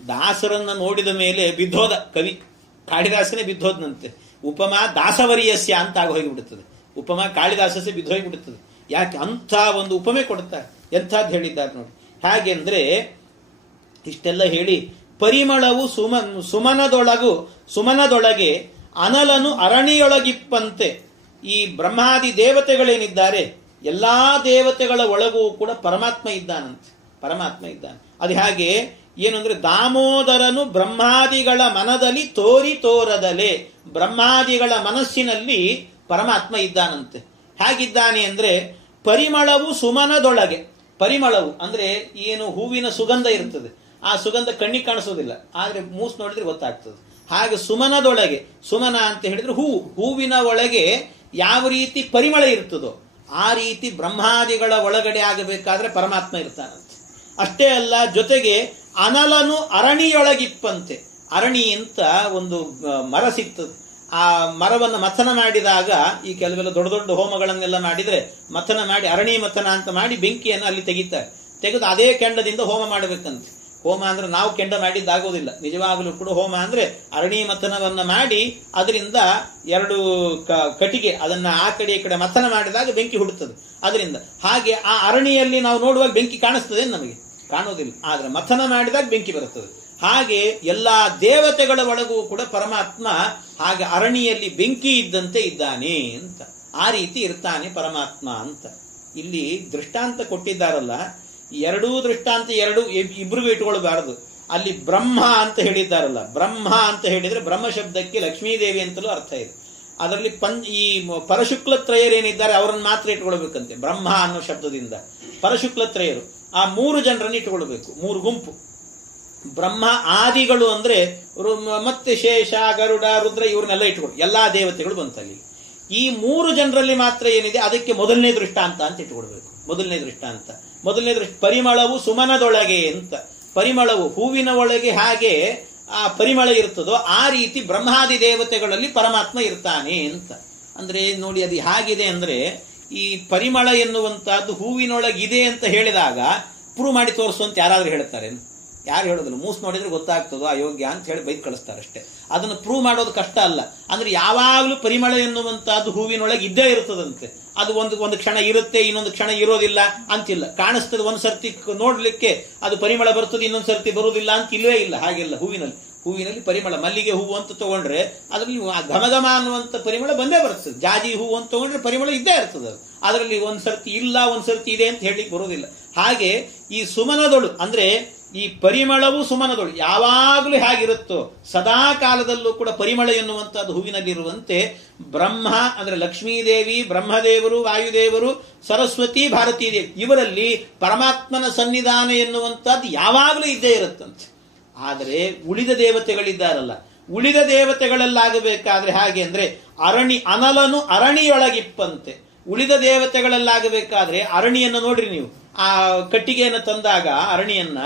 ದಾಸರನ್ನ ನೋಡಿದ ಮೇಲೆ ಬಿದ್ದೋದ ಕವಿ, ಕಾಳಿದಾಸನೇ ಬಿದ್ದೋದನಂತೆ. ಉಪಮಾ ದಾಸವರಿಯಸ್ಯ ಅಂತ ಆಗಿ ಹೋಗಿಬಿಡುತ್ತದೆ. ಉಪಮಾ ಕಾಳಿದಾಸಸ್ಯ ಬಿದ್ದೋಗಿಬಿಡುತ್ತದೆ. ಯಾಕೆ ಅಂಥ ಒಂದು ಉಪಮೆ ಕೊಡ್ತಾರೆ, ಎಂಥದ್ದು ಹೇಳಿದ್ದಾರೆ ನೋಡಿ. ಹಾಗೆ ಅಂದ್ರೆ ಇಷ್ಟೆಲ್ಲ ಹೇಳಿ, ಪರಿಮಳವು ಸುಮನದೊಳಗೆ ಅನಲನು ಅರಣಿಯೊಳಗಿಪ್ಪಂತೆ. ಈ ಬ್ರಹ್ಮಾದಿ ದೇವತೆಗಳೇನಿದ್ದಾರೆ ಎಲ್ಲಾ ದೇವತೆಗಳ ಒಳಗೂ ಕೂಡ ಪರಮಾತ್ಮ ಇದ್ದಾನಂತೆ. ಪರಮಾತ್ಮ ಇದ್ದಾನೆ. ಅದು ಹಾಗೆ ಏನು ಅಂದ್ರೆ, ದಾಮೋದರನು ಬ್ರಹ್ಮಾದಿಗಳ ಮನದಲ್ಲಿ ತೋರದಲೆ. ಬ್ರಹ್ಮಾದಿಗಳ ಮನಸ್ಸಿನಲ್ಲಿ ಪರಮಾತ್ಮ ಇದ್ದಾನಂತೆ. ಹೇಗಿದ್ದಾನೆ ಅಂದ್ರೆ, ಪರಿಮಳವು ಸುಮನದೊಳಗೆ. ಪರಿಮಳವು ಅಂದ್ರೆ ಏನು, ಹೂವಿನ ಸುಗಂಧ ಇರ್ತದೆ. ಆ ಸುಗಂಧ ಕಣ್ಣಿಗೆ ಕಾಣಿಸೋದಿಲ್ಲ, ಆದ್ರೆ ಮೂಸ್ ನೋಡಿದ್ರೆ ಗೊತ್ತಾಗ್ತದೆ. ಹಾಗೆ ಸುಮನದೊಳಗೆ, ಸುಮನ ಅಂತ ಹೇಳಿದ್ರೆ ಹೂವಿನ ಒಳಗೆ ಯಾವ ರೀತಿ ಪರಿಮಳ ಇರ್ತದೋ ಆ ರೀತಿ ಬ್ರಹ್ಮಾದಿಗಳ ಒಳಗಡೆ ಆಗಬೇಕಾದ್ರೆ ಪರಮಾತ್ಮ ಇರ್ತಾನಂತೆ. ಅಷ್ಟೇ ಅಲ್ಲ, ಜೊತೆಗೆ ಅನಲನು ಅರಣಿಯೊಳಗಿಪ್ಪಂತೆ. ಅರಣಿ ಅಂತ ಒಂದು ಮರ ಸಿಗ್ತದೆ. ಆ ಮರವನ್ನು ಮಥನ ಮಾಡಿದಾಗ, ಈ ಕೆಲವೆಲ್ಲ ದೊಡ್ಡ ದೊಡ್ಡ ಹೋಮಗಳನ್ನೆಲ್ಲ ಮಾಡಿದ್ರೆ ಮಥನ ಮಾಡಿ, ಅರಣಿ ಮಥನ ಅಂತ ಮಾಡಿ ಬೆಂಕಿಯನ್ನು ಅಲ್ಲಿ ತೆಗಿತಾರೆ. ತೆಗೆದು ಅದೇ ಕೆಂಡದಿಂದ ಹೋಮ ಮಾಡಬೇಕಂತೆ. ಹೋಮ ಅಂದ್ರೆ ನಾವು ಕೆಂಡ ಮಾಡಿದ್ದಾಗೋದಿಲ್ಲ. ನಿಜವಾಗಲೂ ಕೂಡ ಹೋಮ ಅಂದ್ರೆ ಅರಣಿ ಮಥನವನ್ನ ಮಾಡಿ ಅದರಿಂದ ಎರಡು ಕಟ್ಟಿಗೆ ಅದನ್ನ ಆ ಕಡೆ ಈ ಕಡೆ ಮಥನ ಮಾಡಿದಾಗ ಬೆಂಕಿ ಹುಡುತ್ತದೆ ಅದರಿಂದ. ಹಾಗೆ ಆ ಅರಣಿಯಲ್ಲಿ ನಾವು ನೋಡುವಾಗ ಬೆಂಕಿ ಕಾಣಿಸ್ತದೆ, ನಮಗೆ ಕಾಣೋದಿಲ್ಲ, ಆದ್ರೆ ಮಥನ ಮಾಡಿದಾಗ ಬೆಂಕಿ ಬರುತ್ತದೆ. ಹಾಗೆ ಎಲ್ಲಾ ದೇವತೆಗಳ ಒಳಗೂ ಕೂಡ ಪರಮಾತ್ಮ ಹಾಗೆ ಅರಣಿಯಲ್ಲಿ ಬೆಂಕಿ ಇದ್ದಂತೆ ಇದ್ದಾನೆ ಅಂತ. ಆ ರೀತಿ ಇರ್ತಾನೆ ಪರಮಾತ್ಮ ಅಂತ ಇಲ್ಲಿ ದೃಷ್ಟಾಂತ ಕೊಟ್ಟಿದ್ದಾರಲ್ಲ. ಎರಡೂ ದೃಷ್ಟಾಂತ ಇಬ್ರಿಗೂ ಇಟ್ಕೊಳ್ಬಾರದು. ಅಲ್ಲಿ ಬ್ರಹ್ಮ ಅಂತ ಹೇಳಿದ್ದಾರಲ್ಲ, ಬ್ರಹ್ಮ ಅಂತ ಹೇಳಿದ್ರೆ ಬ್ರಹ್ಮ ಶಬ್ದಕ್ಕೆ ಲಕ್ಷ್ಮೀದೇವಿ ಅಂತಲೂ ಅರ್ಥ ಇದೆ. ಅದರಲ್ಲಿ ಈ ಪರಶುಕ್ಲತ್ರಯರೇನಿದ್ದಾರೆ ಅವರನ್ನು ಮಾತ್ರ ಇಟ್ಕೊಳ್ಬೇಕಂತೆ ಬ್ರಹ್ಮ ಅನ್ನೋ ಶಬ್ದದಿಂದ. ಪರಶುಕ್ಲತ್ರಯರು ಆ 3 ಜನರನ್ನು ಇಟ್ಕೊಳ್ಬೇಕು, 3 ಗುಂಪು. ಬ್ರಹ್ಮ ಆದಿಗಳು ಅಂದ್ರೆ ಮತ್ತೆ ಶೇಷ, ಗರುಡ, ರುದ್ರ ಇವ್ರನ್ನೆಲ್ಲ ಇಟ್ಕೊಳ್ಳಿ, ಎಲ್ಲಾ ದೇವತೆಗಳು ಬಂತಲ್ಲಿ. ಈ 3 ಜನರಲ್ಲಿ ಮಾತ್ರ ಏನಿದೆ ಅದಕ್ಕೆ ಮೊದಲನೇ ದೃಷ್ಟಾಂತ ಅಂತ ಇಟ್ಕೊಳ್ಬೇಕು. ಮೊದಲನೇ ದೃಷ್ಟಾಂತ ಪರಿಮಳವು ಸುಮನದೊಳಗೆ ಅಂತ. ಪರಿಮಳವು ಹೂವಿನ ಒಳಗೆ ಹಾಗೆ ಆ ಪರಿಮಳ ಇರ್ತದೋ ಆ ರೀತಿ ಬ್ರಹ್ಮಾದಿ ದೇವತೆಗಳಲ್ಲಿ ಪರಮಾತ್ಮ ಇರ್ತಾನೆ ಅಂತ. ಅಂದ್ರೆ ನೋಡಿ ಅದು ಹೇಗಿದೆ ಅಂದ್ರೆ, ಈ ಪರಿಮಳ ಎನ್ನುವಂತಹದ್ದು ಹೂವಿನೊಳಗಿದೆ ಅಂತ ಹೇಳಿದಾಗ ಪ್ರೂವ್ ಮಾಡಿ ತೋರಿಸುವಂತ ಯಾರಾದ್ರೂ ಹೇಳ್ತಾರೆ? ಯಾರು ಹೇಳೋದಿಲ್ಲ. ಮೂಸ್ ನೋಡಿದ್ರೆ ಗೊತ್ತಾಗ್ತದೋ ಅಯೋಗ್ಯ ಅಂತ ಹೇಳಿ ಬೈಕ್ ಕಳಿಸ್ತಾರೆ ಅಷ್ಟೇ. ಅದನ್ನು ಪ್ರೂವ್ ಮಾಡೋದು ಕಷ್ಟ ಅಲ್ಲ. ಅಂದ್ರೆ ಯಾವಾಗಲೂ ಪರಿಮಳ ಎನ್ನುವಂತಹದ್ದು ಹೂವಿನೊಳಗೆ ಇದ್ದೇ ಇರ್ತದಂತೆ. ಅದು ಒಂದು ಕ್ಷಣ ಇರುತ್ತೆ, ಇನ್ನೊಂದು ಕ್ಷಣ ಇರೋದಿಲ್ಲ ಅಂತಿಲ್ಲ. ಕಾಣಿಸ್ತದೆ, ಒಂದ್ ಸರ್ತಿ ನೋಡ್ಲಿಕ್ಕೆ ಅದು ಪರಿಮಳ ಬರ್ತದೆ, ಇನ್ನೊಂದ್ ಸರ್ತಿ ಬರುವುದಿಲ್ಲ ಅಂತ ಇಲ್ಲವೇ ಇಲ್ಲ. ಹಾಗೆಲ್ಲ ಹೂವಿನಲ್ಲಿ ಪರಿಮಳ, ಮಲ್ಲಿಗೆ ಹೂವು ಅಂತ ತಗೊಂಡ್ರೆ ಅದರಲ್ಲಿ ಘಮಘಮ ಅನ್ನುವಂತ ಪರಿಮಳ ಬಂದೇ ಬರ್ತದೆ. ಜಾಜಿ ಹೂವು ಅಂತ ತಗೊಂಡ್ರೆ ಪರಿಮಳ ಇದ್ದೇ ಇರ್ತದೆ. ಅದರಲ್ಲಿ ಒಂದ್ ಸರ್ತಿ ಇಲ್ಲ, ಒಂದ್ ಸರ್ತಿ ಇದೆ ಅಂತ ಹೇಳಲಿಕ್ಕೆ ಬರೋದಿಲ್ಲ. ಹಾಗೆ ಈ ಸುಮನದೊಳು ಅಂದ್ರೆ ಈ ಪರಿಮಳವು ಸುಮನದೊಳು ಯಾವಾಗಲೂ ಹೇಗಿರುತ್ತೋ ಸದಾ ಕಾಲದಲ್ಲೂ ಕೂಡ ಪರಿಮಳ ಎನ್ನುವಂತಹದ್ದು ಹೂವಿನಲ್ಲಿರುವಂತೆ ಬ್ರಹ್ಮ ಅಂದ್ರೆ ಲಕ್ಷ್ಮೀದೇವಿ, ಬ್ರಹ್ಮದೇವರು, ವಾಯುದೇವರು, ಸರಸ್ವತಿ, ಭಾರತೀ ದೇವಿ ಇವರಲ್ಲಿ ಪರಮಾತ್ಮನ ಸನ್ನಿಧಾನ ಎನ್ನುವಂತಹದ್ದು ಯಾವಾಗಲೂ ಇದ್ದೇ ಇರುತ್ತಂತೆ. ಆದರೆ ಉಳಿದ ದೇವತೆಗಳಿದ್ದಾರಲ್ಲ, ಉಳಿದ ದೇವತೆಗಳಲ್ಲಾಗಬೇಕಾದ್ರೆ ಹಾಗೆ ಅಂದ್ರೆ ಅನಲನು ಅರಣಿಯೊಳಗಿಪ್ಪಂತೆ. ಉಳಿದ ದೇವತೆಗಳಲ್ಲಾಗಬೇಕಾದ್ರೆ ಅರಣಿಯನ್ನು ನೋಡ್ರಿ ನೀವು, ಆ ಕಟ್ಟಿಗೆಯನ್ನು ತಂದಾಗ ಅರಣಿಯನ್ನ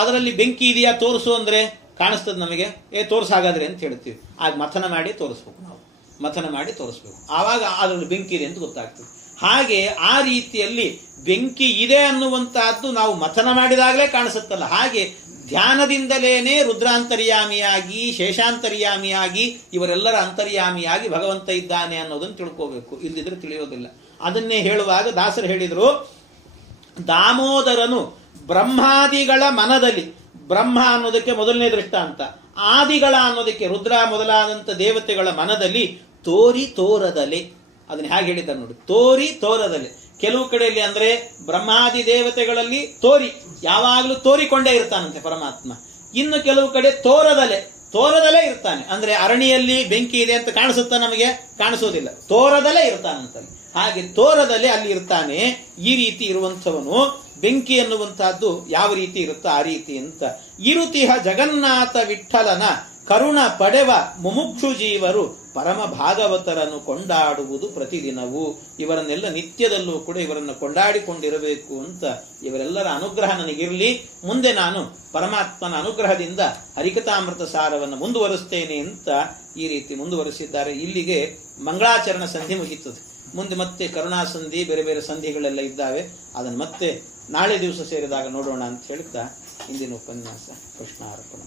ಅದರಲ್ಲಿ ಬೆಂಕಿ ಇದೆಯಾ ತೋರಿಸು ಅಂದ್ರೆ ಕಾಣಿಸ್ತದೆ ನಮಗೆ, ತೋರ್ಸಾಗಾದ್ರೆ ಅಂತ ಹೇಳ್ತೀವಿ. ಆಗ ಮಥನ ಮಾಡಿ ತೋರಿಸ್ಬೇಕು, ನಾವು ಮಥನ ಮಾಡಿ ತೋರಿಸ್ಬೇಕು, ಆವಾಗ ಅದರಲ್ಲಿ ಬೆಂಕಿ ಇದೆ ಅಂತ ಗೊತ್ತಾಗ್ತದೆ. ಹಾಗೆ ಆ ರೀತಿಯಲ್ಲಿ ಬೆಂಕಿ ಇದೆ ಅನ್ನುವಂತಹದ್ದು ನಾವು ಮಥನ ಮಾಡಿದಾಗಲೇ ಕಾಣಿಸುತ್ತಲ್ಲ, ಹಾಗೆ ಧ್ಯಾನದಿಂದಲೇನೆ ರುದ್ರಾಂತರ್ಯಾಮಿಯಾಗಿ, ಶೇಷಾಂತರ್ಯಾಮಿಯಾಗಿ, ಇವರೆಲ್ಲರ ಅಂತರ್ಯಾಮಿಯಾಗಿ ಭಗವಂತ ಇದ್ದಾನೆ ಅನ್ನೋದನ್ನು ತಿಳ್ಕೋಬೇಕು. ಇಲ್ಲದಿದ್ರೆ ತಿಳಿಯೋದಿಲ್ಲ. ಅದನ್ನೇ ಹೇಳುವಾಗ ದಾಸರು ಹೇಳಿದ್ರು, ದಾಮೋದರನು ಬ್ರಹ್ಮಾದಿಗಳ ಮನದಲ್ಲಿ, ಬ್ರಹ್ಮ ಅನ್ನೋದಕ್ಕೆ ಮೊದಲನೇ ದೃಷ್ಟಾಂತ, ಆದಿಗಳ ಅನ್ನೋದಕ್ಕೆ ರುದ್ರ ಮೊದಲಾದಂಥ ದೇವತೆಗಳ ಮನದಲ್ಲಿ ತೋರಿ ತೋರದಲೆ, ಅದನ್ನ ಹೇಗೆ ಹೇಳಿದ್ದಾರೆ ನೋಡಿ, ತೋರಿ ತೋರದಲೆ. ಕೆಲವು ಕಡೆಯಲ್ಲಿ ಅಂದ್ರೆ ಬ್ರಹ್ಮಾದಿ ದೇವತೆಗಳಲ್ಲಿ ತೋರಿ, ಯಾವಾಗಲೂ ತೋರಿಕೊಂಡೇ ಇರ್ತಾನಂತೆ ಪರಮಾತ್ಮ. ಇನ್ನು ಕೆಲವು ಕಡೆ ತೋರದಲೇ ಇರ್ತಾನೆ, ಅಂದ್ರೆ ಅರಣಿಯಲ್ಲಿ ಬೆಂಕಿ ಇದೆ ಅಂತ ಕಾಣಿಸುತ್ತಾ ನಮಗೆ? ಕಾಣಿಸೋದಿಲ್ಲ, ತೋರದಲೇ ಇರ್ತಾನಂತಲ್ಲಿ. ಹಾಗೆ ತೋರದಲ್ಲೇ ಅಲ್ಲಿ ಇರ್ತಾನೆ. ಈ ರೀತಿ ಇರುವಂಥವನು ಬೆಂಕಿ ಎನ್ನುವಂತಹದ್ದು ಯಾವ ರೀತಿ ಇರುತ್ತೋ ಆ ರೀತಿ ಅಂತ. ಇರುತಿಹ ಜಗನ್ನಾಥ ವಿಠಲನ ಕರುಣ ಪಡೆವ ಮುಮುಕ್ಷು ಜೀವರು ಪರಮ ಭಾಗವತರನ್ನು ಕೊಂಡಾಡುವುದು ಪ್ರತಿದಿನವೂ. ಇವರನ್ನೆಲ್ಲ ನಿತ್ಯದಲ್ಲೂ ಕೂಡ ಇವರನ್ನು ಕೊಂಡಾಡಿಕೊಂಡಿರಬೇಕು ಅಂತ. ಇವರೆಲ್ಲರ ಅನುಗ್ರಹ ನನಗಿರಲಿ. ಮುಂದೆ ನಾನು ಪರಮಾತ್ಮನ ಅನುಗ್ರಹದಿಂದ ಹರಿಕಥಾಮೃತ ಸಾರವನ್ನು ಮುಂದುವರಿಸ್ತೇನೆ ಅಂತ ಈ ರೀತಿ ಮುಂದುವರಿಸಿದ್ದಾರೆ. ಇಲ್ಲಿಗೆ ಮಂಗಳಾಚರಣ ಸಂಧಿ ಮುಗಿಯುತ್ತದೆ. ಮುಂದೆ ಮತ್ತೆ ಕರುಣಾ ಸಂಧಿ, ಬೇರೆ ಬೇರೆ ಸಂಧಿಗಳೆಲ್ಲ ಇದ್ದಾವೆ. ಅದನ್ನು ಮತ್ತೆ ನಾಳೆ ದಿವಸ ಸೇರಿದಾಗ ನೋಡೋಣ ಅಂತ ಹೇಳ್ತಾ ಇಂದಿನ ಉಪನ್ಯಾಸ ಕೃಷ್ಣಾರ್ಪಣ.